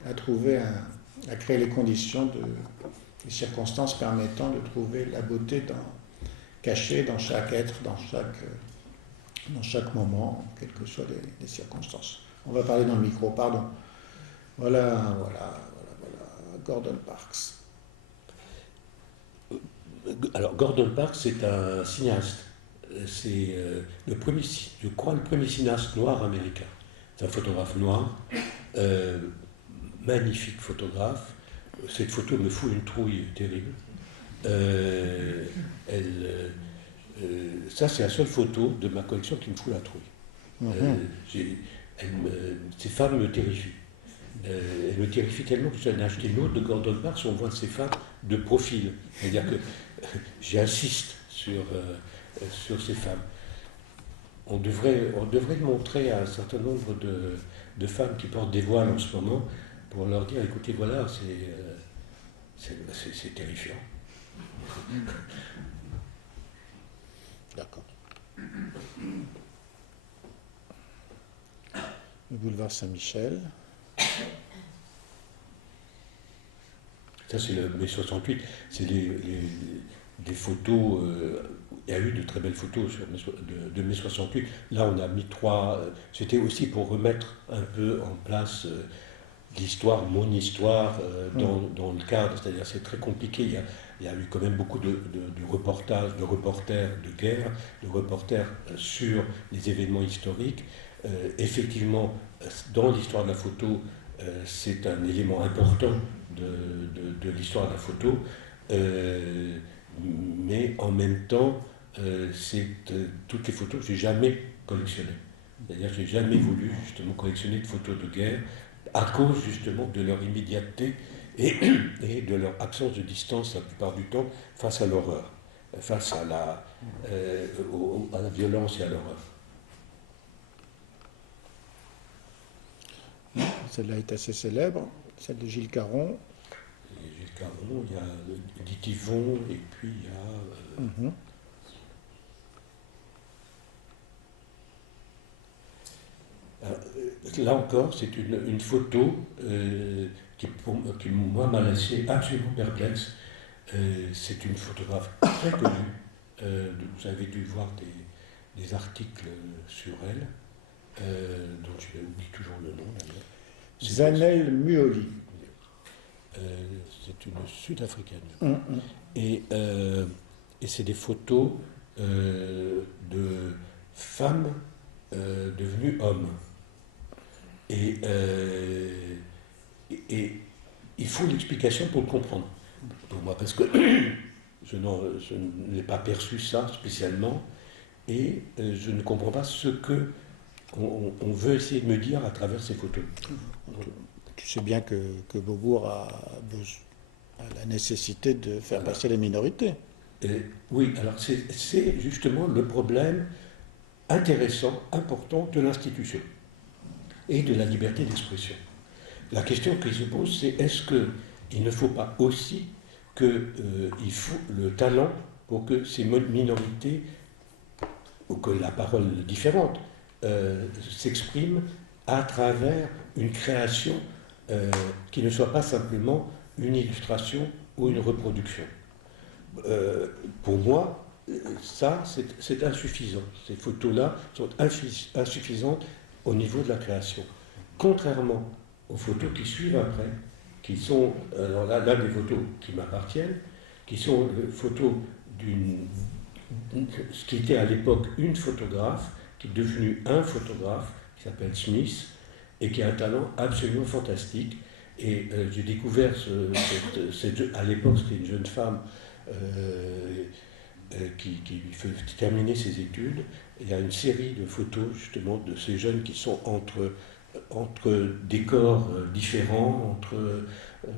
à créer les conditions les circonstances permettant de trouver la beauté cachée dans chaque être, dans chaque moment, quelles que soient les circonstances. On va parler dans le micro, pardon. Voilà, Gordon Parks. Alors, Gordon Parks, c'est un cinéaste. C'est le premier cinéaste noir américain. C'est un photographe noir, magnifique photographe. Cette photo me fout une trouille terrible. Ça, c'est la seule photo de ma collection qui me fout la trouille. Ces femmes me terrifient. Elles me terrifient tellement que j'en ai acheté une autre de Gordon Parks où on voit ces femmes de profil. C'est-à-dire que j'insiste sur ces femmes. On devrait montrer à un certain nombre de femmes qui portent des voiles en ce moment pour leur dire, écoutez, voilà, c'est terrifiant. D'accord. Le boulevard Saint-Michel. Ça, c'est le mai 68. C'est des photos il y a eu de très belles photos de mai 68. Là, on a mis 3. C'était aussi pour remettre un peu en place l'histoire, mon histoire, dans le cadre. C'est-à-dire, c'est très compliqué. Il y a eu quand même beaucoup de reportages, de reporters de guerre, de reporters sur les événements historiques. Effectivement, dans l'histoire de la photo, c'est un élément important de l'histoire de la photo, mais en même temps, toutes les photos que j'ai jamais collectionnées. C'est-à-dire que j'ai jamais voulu justement collectionner de photos de guerre à cause justement de leur immédiateté et de leur absence de distance la plupart du temps face à l'horreur, face à la violence et à l'horreur. Celle-là est assez célèbre, celle de Gilles Caron. Et Gilles Caron, il y a Edith Yvon, et puis il y a... Alors, là encore, c'est une photo qui moi, m'a laissé absolument perplexe. C'est une photographe très connue. Vous avez dû voir des articles sur elle, dont je oublie toujours le nom d'ailleurs. Zanel Muoli. C'est une Sud-Africaine. Et c'est des photos de femmes devenues hommes. Et il faut l'explication pour le comprendre, pour moi, parce que je ne l'ai pas perçu ça spécialement, et je ne comprends pas ce que on veut essayer de me dire à travers ces photos. Tu sais bien que Beaubourg a la nécessité de faire passer les minorités. Oui, alors c'est justement le problème intéressant, important de l'institution et de la liberté d'expression. La question qui se pose, c'est est-ce qu'il ne faut pas aussi qu'il faut le talent pour que ces minorités, ou que la parole différente, s'exprime à travers une création qui ne soit pas simplement une illustration ou une reproduction. Pour moi, ça, c'est insuffisant. Ces photos-là sont insuffisantes au niveau de la création. Contrairement aux photos qui suivent après, qui sont, alors là des photos qui m'appartiennent, qui sont des photos ce qui était à l'époque une photographe, qui est devenue un photographe, qui s'appelle Smith, et qui a un talent absolument fantastique. Et j'ai découvert, à l'époque, c'était une jeune femme qui fait terminer ses études. Il y a une série de photos, justement, de ces jeunes qui sont entre décors différents,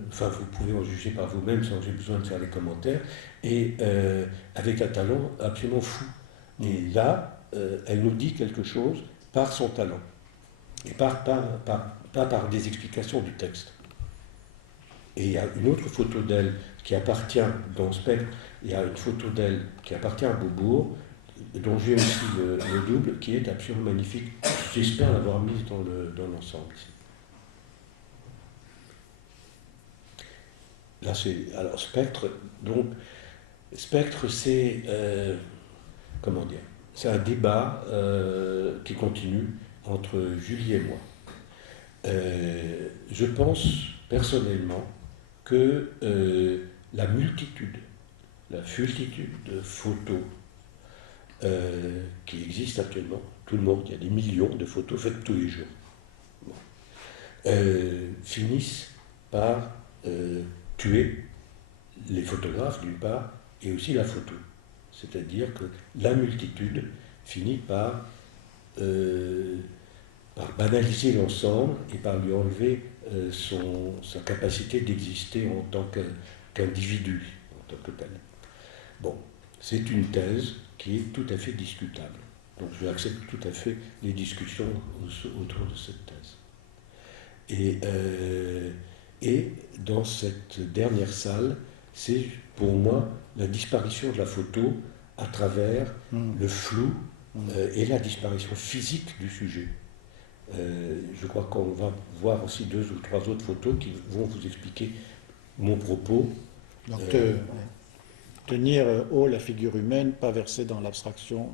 enfin, vous pouvez en juger par vous-même sans que j'ai besoin de faire les commentaires, et avec un talent absolument fou. Et là, elle nous dit quelque chose par son talent, et pas par des explications du texte. Et il y a une autre photo d'elle qui appartient, dans Spectre, il y a une photo d'elle qui appartient à Beaubourg, dont j'ai aussi le double, qui est absolument magnifique. J'espère l'avoir mise dans l'ensemble. Là, alors, Spectre, donc, Spectre, c'est, comment dire, c'est un débat qui continue entre Julie et moi. Je pense, personnellement, que la multitude de photos qui existent actuellement, tout le monde, il y a des millions de photos faites tous les jours, finissent par tuer les photographes d'une part, et aussi la photo. C'est-à-dire que la multitude finit par banaliser l'ensemble et par lui enlever sa capacité d'exister en tant qu'individu, en tant que tel. Bon, c'est une thèse qui est tout à fait discutable. Donc je accepte tout à fait les discussions autour de cette thèse. Et dans cette dernière salle, c'est pour moi la disparition de la photo à travers le flou et la disparition physique du sujet. Je crois qu'on va voir aussi 2 ou 3 autres photos qui vont vous expliquer mon propos. Donc, Tenir haut la figure humaine, pas verser dans l'abstraction.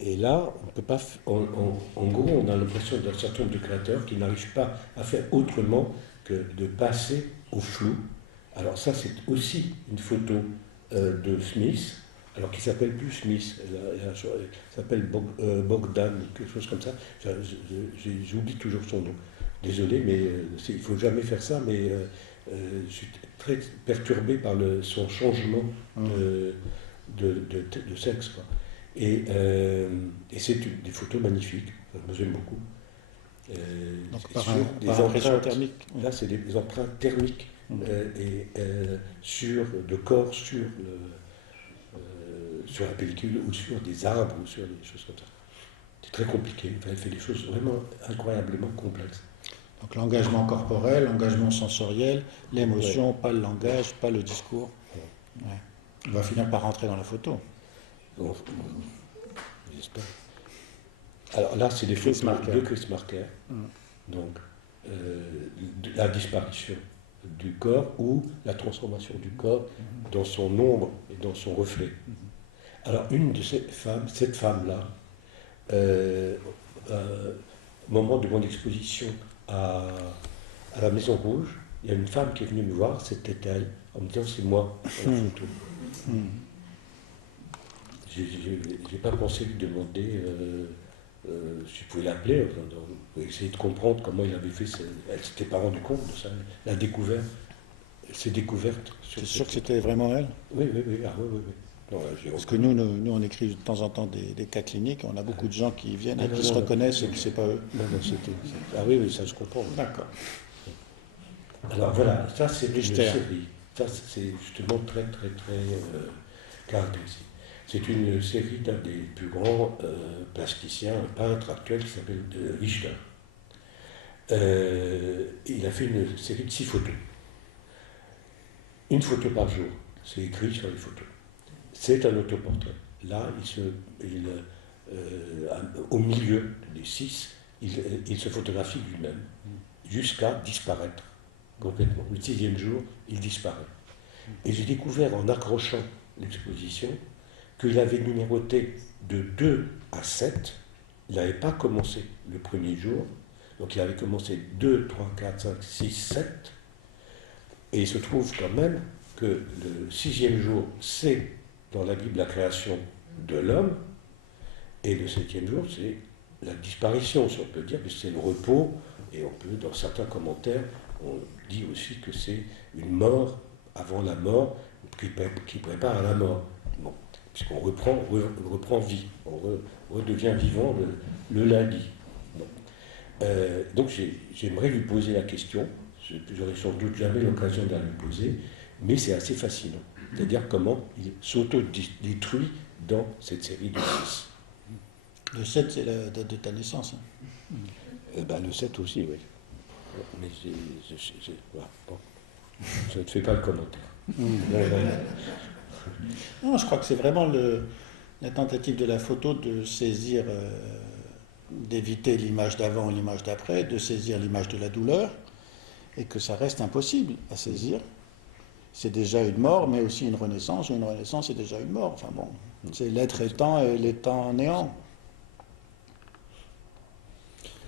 Et là, on peut pas. En gros, on a l'impression d'un certain nombre de créateurs qui n'arrivent pas à faire autrement que de passer au flou. Alors ça, c'est aussi une photo de Smith, alors qu'il s'appelle plus Smith, il s'appelle Bogdan, quelque chose comme ça. J'oublie toujours son nom. Désolé, mais il ne faut jamais faire ça, mais je suis très perturbé par son changement de sexe, quoi. Et c'est des photos magnifiques, moi j'aime beaucoup. Donc par impression thermique. Là, c'est des empreintes thermiques de corps sur la pellicule ou sur des arbres ou sur des choses comme ça. C'est très compliqué, elle fait des choses vraiment incroyablement complexes. Donc l'engagement corporel, l'engagement sensoriel, l'émotion, pas le langage, pas le discours. Ouais. On va finir par rentrer dans la photo. Bon, j'espère. Alors là, c'est des photos de Chris Marker. Donc, la disparition du corps ou la transformation du corps dans son ombre et dans son reflet. Alors, une de cette femme-là, au moment de mon exposition à la Maison Rouge, il y a une femme qui est venue me voir, c'était elle, en me disant c'est moi en photo. J'ai pas pensé lui demander si je pouvais l'appeler, pour essayer de comprendre comment il avait fait. Elle ne s'était pas rendue compte de ça, la découverte. Elle s'est découverte. C'est sûr que c'était vraiment elle? Oui. Ah, oui. Non, parce que nous, on écrit de temps en temps des cas cliniques, on a beaucoup de gens qui viennent et qui se reconnaissent et que c'est pas eux. Non, ah oui, ça je comprends. D'accord. Alors voilà, ça c'est une série. Ça c'est justement très caractéristique. C'est une série d'un des plus grands plasticiens, peintres actuels qui s'appelle Richter. Il a fait une série de 6 photos. Une photo par jour, c'est écrit sur les photos. C'est un autoportrait. Là, au milieu des 6, il se photographie lui-même jusqu'à disparaître complètement. Le 6e jour, il disparaît. Et j'ai découvert en accrochant l'exposition qu'il avait numéroté de 2 à 7. Il n'avait pas commencé le premier jour. Donc il avait commencé 2, 3, 4, 5, 6, 7. Et il se trouve quand même que le 6e jour, c'est dans la Bible la création de l'homme. Et le 7e jour, c'est la disparition, si on peut dire, que c'est le repos. Et on peut, dans certains commentaires, on dit aussi que c'est une mort avant la mort qui prépare à la mort. Bon, puisqu'on reprend vie, on redevient vivant le lundi. Bon. Donc j'aimerais lui poser la question, j'aurai sans doute jamais l'occasion de la lui poser, mais c'est assez fascinant. C'est-à-dire comment il s'auto-détruit dans cette série de 6. Le 7, c'est la date de ta naissance. Le 7 aussi, oui. Mais voilà, bon. Je ne fais pas le commentaire. Non, je crois que c'est vraiment la tentative de la photo de saisir, d'éviter l'image d'avant et l'image d'après, de saisir l'image de la douleur, et que ça reste impossible à saisir. C'est déjà une mort, mais aussi une renaissance. Une renaissance, c'est déjà une mort. Enfin bon, c'est l'être étant et l'étant néant.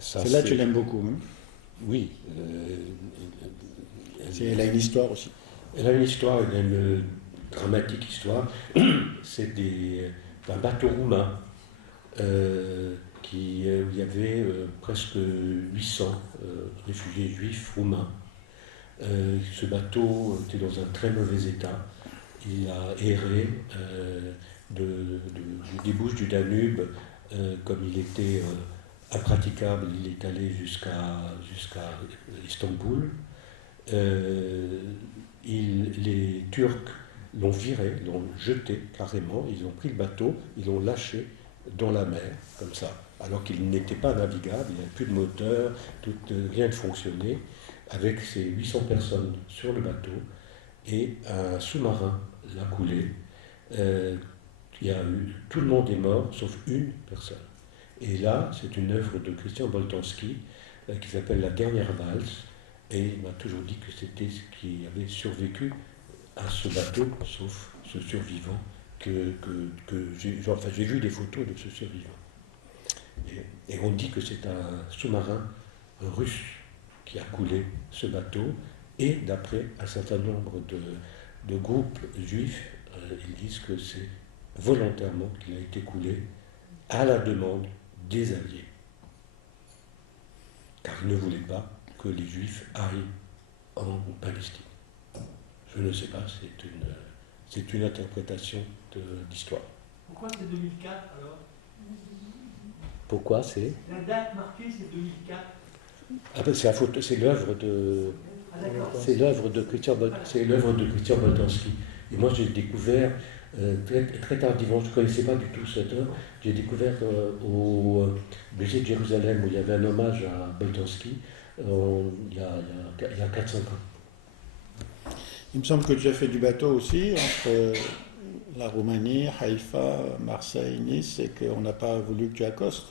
Celle-là, tu l'aimes beaucoup. Hein? Oui. Elle a une histoire aussi. Elle a une histoire, elle a une dramatique histoire. C'est un bateau roumain où il y avait presque 800 réfugiés juifs roumains. Ce bateau était dans un très mauvais état. Il a erré des Bouches du Danube, comme il était impraticable, il est allé jusqu'à Istanbul. Les Turcs l'ont viré, l'ont jeté carrément, ils ont pris le bateau, ils l'ont lâché dans la mer, comme ça, alors qu'il n'était pas navigable, il n'y avait plus de moteur, rien ne fonctionnait, avec ces 800 personnes sur le bateau, et un sous-marin l'a coulé. Tout le monde est mort, sauf une personne. Et là, c'est une œuvre de Christian Boltanski qui s'appelle La dernière valse, et il m'a toujours dit que c'était ce qui avait survécu à ce bateau, sauf ce survivant, j'ai vu des photos de ce survivant. Et on dit que c'est un sous-marin russe qui a coulé ce bateau, et d'après un certain nombre de groupes juifs, ils disent que c'est volontairement qu'il a été coulé à la demande des Alliés. Car ils ne voulaient pas que les Juifs aillent en Palestine. Je ne sais pas, c'est une interprétation de l'histoire. Pourquoi c'est 2004 alors? Pourquoi c'est? La date marquée c'est 2004. Ah ben c'est l'œuvre de. Ah d'accord. C'est l'œuvre de Christian Boltanski. Et moi j'ai découvert très tardivement, je ne connaissais pas du tout cette œuvre, j'ai découvert au musée de Jérusalem où il y avait un hommage à Boltanski il y a 4-5 ans. Il me semble que tu as fait du bateau aussi, entre la Roumanie, Haïfa, Marseille, Nice, et qu'on n'a pas voulu que tu accostes.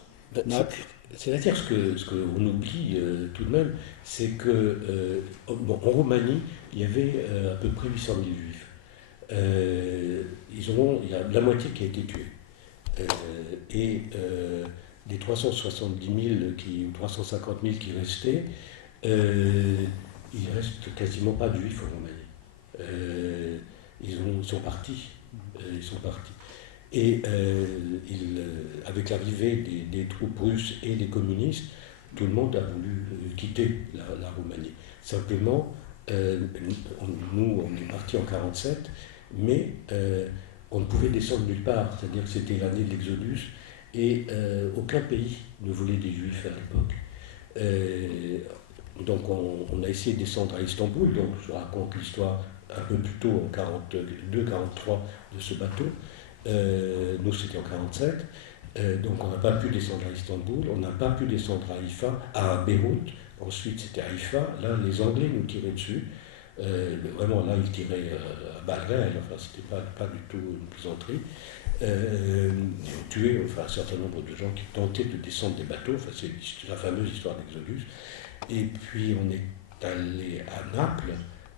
Naples. C'est-à-dire ce qu'on oublie tout de même, c'est que en Roumanie, il y avait à peu près 800 000 juifs. Il y a la moitié qui a été tuée. Et les 370 000 ou 350 000 qui restaient, il reste quasiment pas de juifs en Roumanie. Ils sont partis. Ils sont partis. Et avec l'arrivée des troupes russes et des communistes, tout le monde a voulu quitter la Roumanie. Simplement, nous, on est partis en 1947, mais on ne pouvait descendre nulle part. C'est-à-dire que c'était l'année de l'Exodus, et aucun pays ne voulait des Juifs à l'époque. Donc on a essayé de descendre à Istanbul, donc je raconte l'histoire un peu plus tôt, en 1942-1943, de ce bateau. Nous, c'était en 1947, donc on n'a pas pu descendre à Istanbul, on n'a pas pu descendre à Haïfa, à Beyrouth, ensuite c'était à Haïfa, là les Anglais nous tiraient dessus, vraiment là ils tiraient à balles réelles, enfin c'était pas du tout une plaisanterie, ils ont tué un certain nombre de gens qui tentaient de descendre des bateaux, c'est la fameuse histoire d'Exodus, et puis on est allé à Naples.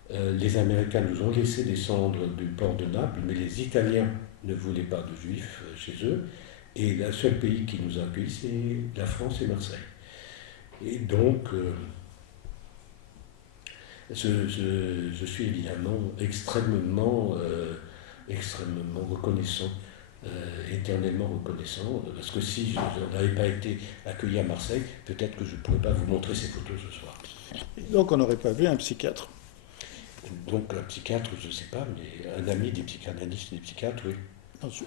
Les Américains nous ont laissé descendre du port de Naples, mais les Italiens ne voulaient pas de Juifs chez eux, et le seul pays qui nous a accueillis, c'est la France et Marseille. Et donc, je suis évidemment extrêmement reconnaissant, éternellement reconnaissant, parce que si je n'avais pas été accueilli à Marseille, peut-être que je ne pourrais pas vous montrer ces photos ce soir. Donc on n'aurait pas vu un psychiatre. Donc un psychiatre, je ne sais pas, mais un ami des psychanalystes et des psychiatres, oui.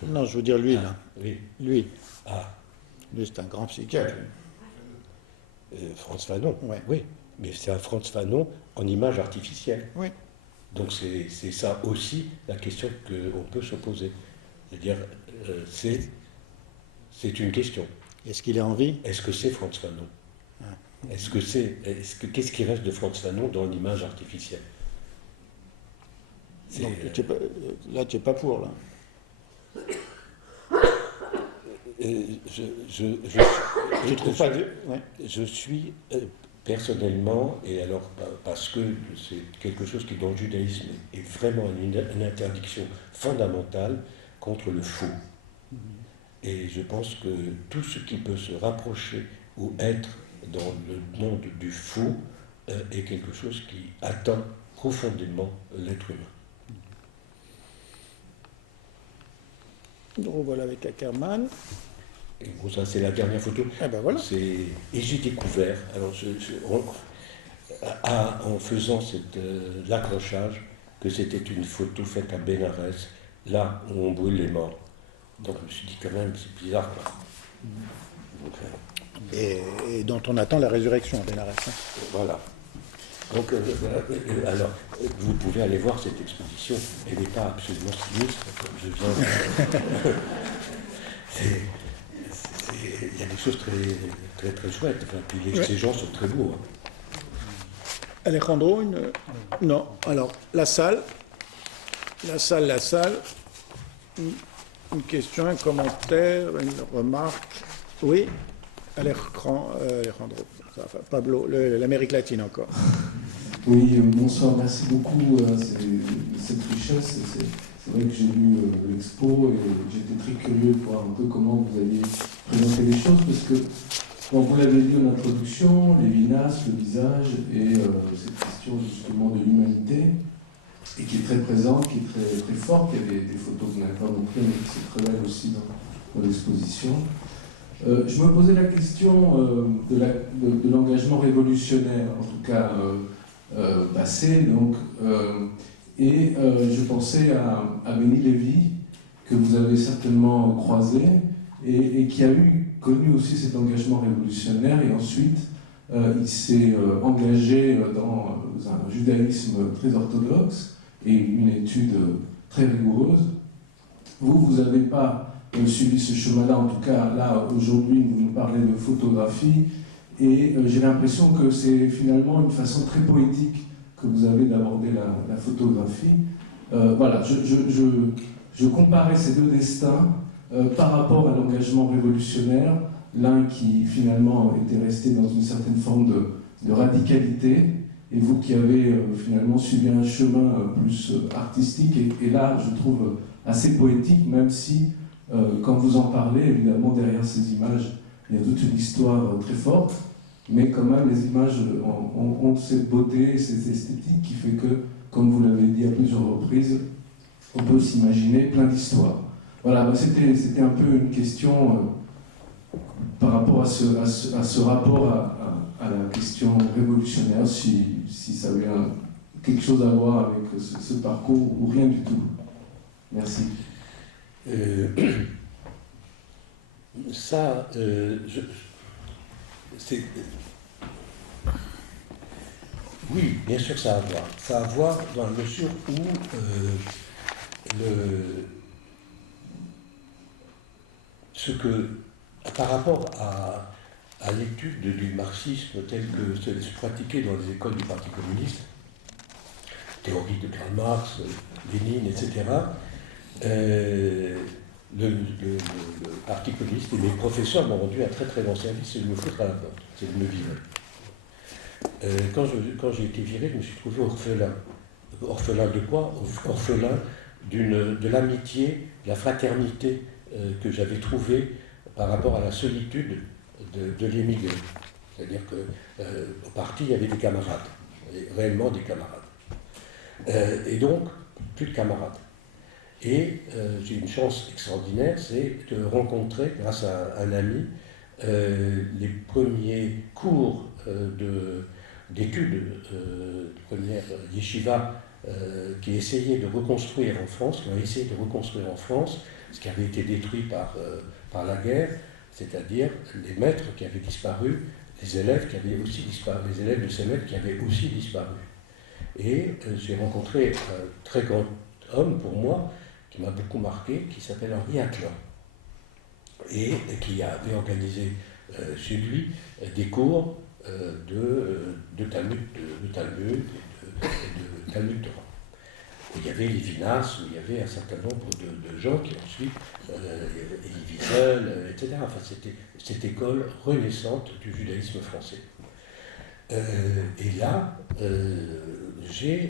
Non, je veux dire lui, là. Oui. Lui. Ah. Lui, c'est un grand psychiatre. Frantz Fanon, ouais. Oui. Mais c'est un Frantz Fanon en image artificielle. Oui. Donc c'est ça aussi la question qu'on peut se poser. C'est-à-dire, c'est une question. Est-ce qu'il est en vie? Est-ce que c'est Frantz Fanon? Ah. Qu'est-ce qui reste de Frantz Fanon dans l'image artificielle? Donc, là, tu n'es pas pour, là. Je suis personnellement, et alors parce que c'est quelque chose qui dans le judaïsme est vraiment une interdiction fondamentale contre le faux. Et je pense que tout ce qui peut se rapprocher ou être dans le monde du faux est quelque chose qui atteint profondément l'être humain. Donc voilà avec Ackermann. Et bon, ça c'est la dernière photo. Ah ben voilà. Et j'ai découvert, alors en faisant l'accrochage, que c'était une photo faite à Bénarès, là où on brûle les morts. Donc je me suis dit quand même, c'est bizarre quoi. Donc, et dont on attend la résurrection à Bénarès. Hein. Voilà. Donc, alors, vous pouvez aller voir cette exposition. Elle n'est pas absolument sinistre, comme je viens. Il y a des choses très, très, très chouettes. Enfin, puis ces gens sont très beaux. Hein. Alejandro, non. Alors, la salle. Une question, un commentaire, une remarque. Oui, Alejandro. Pablo, l'Amérique latine encore. Oui, bonsoir, merci beaucoup à cette richesse. C'est vrai que j'ai lu l'expo et j'étais très curieux de voir un peu comment vous alliez présenter les choses, parce que, bon, vous l'avez dit en introduction, Lévinas, le visage et cette question justement de l'humanité, et qui est très présente, qui est très, très forte. Il y a des photos que vous n'avez pas montrées, mais qui se révèlent aussi dans l'exposition. Je me posais la question de l'engagement révolutionnaire, en tout cas passé, donc, et je pensais à Benny Lévy, que vous avez certainement croisé, et qui a connu aussi cet engagement révolutionnaire, et ensuite il s'est engagé dans un judaïsme très orthodoxe et une étude très rigoureuse. Vous n'avez pas suivi ce chemin-là, en tout cas là aujourd'hui vous nous parlez de photographie, et j'ai l'impression que c'est finalement une façon très poétique que vous avez d'aborder la photographie. Voilà, je comparais ces deux destins par rapport à l'engagement révolutionnaire, l'un qui finalement était resté dans une certaine forme de radicalité, et vous qui avez finalement suivi un chemin plus artistique, et là je trouve assez poétique, même si quand vous en parlez, évidemment derrière ces images, il y a toute une histoire très forte, mais quand même les images ont cette beauté, cette esthétique qui fait que, comme vous l'avez dit à plusieurs reprises, on peut s'imaginer plein d'histoires. Voilà, bah c'était un peu une question par rapport à ce rapport à la question révolutionnaire, si ça avait quelque chose à voir avec ce parcours ou rien du tout. Merci. Oui, bien sûr, ça a à voir. Ça a à voir dans la mesure où par rapport à l'étude du marxisme tel que se pratiquait dans les écoles du Parti communiste, théorie de Karl Marx, Lénine, etc., le Parti communiste et mes professeurs m'ont rendu un très très bon service, c'est de me foutre à la porte, c'est de me virer. Quand j'ai été viré, je me suis trouvé orphelin. Orphelin de quoi? Orphelin de l'amitié, de la fraternité que j'avais trouvée par rapport à la solitude de l'émigré. C'est-à-dire qu'au parti, il y avait des camarades, réellement des camarades. Et donc, plus de camarades. Et j'ai une chance extraordinaire, c'est de rencontrer, grâce à un ami, les premiers cours d'études, première yeshiva qui essayait de reconstruire en France, qui ont essayé de reconstruire en France ce qui avait été détruit par la guerre, c'est-à-dire les maîtres qui avaient disparu, les élèves qui avaient aussi disparu, les élèves de ces maîtres qui avaient aussi disparu. Et j'ai rencontré un très grand homme pour moi, qui m'a beaucoup marqué, qui s'appelle Henri Atlan, et qui avait organisé chez lui des cours de Talmud, et de Talmud Torah. Il y avait Lévinas, où il y avait un certain nombre de gens qui ensuite, Elie Wiesel, etc. Enfin, c'était cette école renaissante du judaïsme français. Et là, j'ai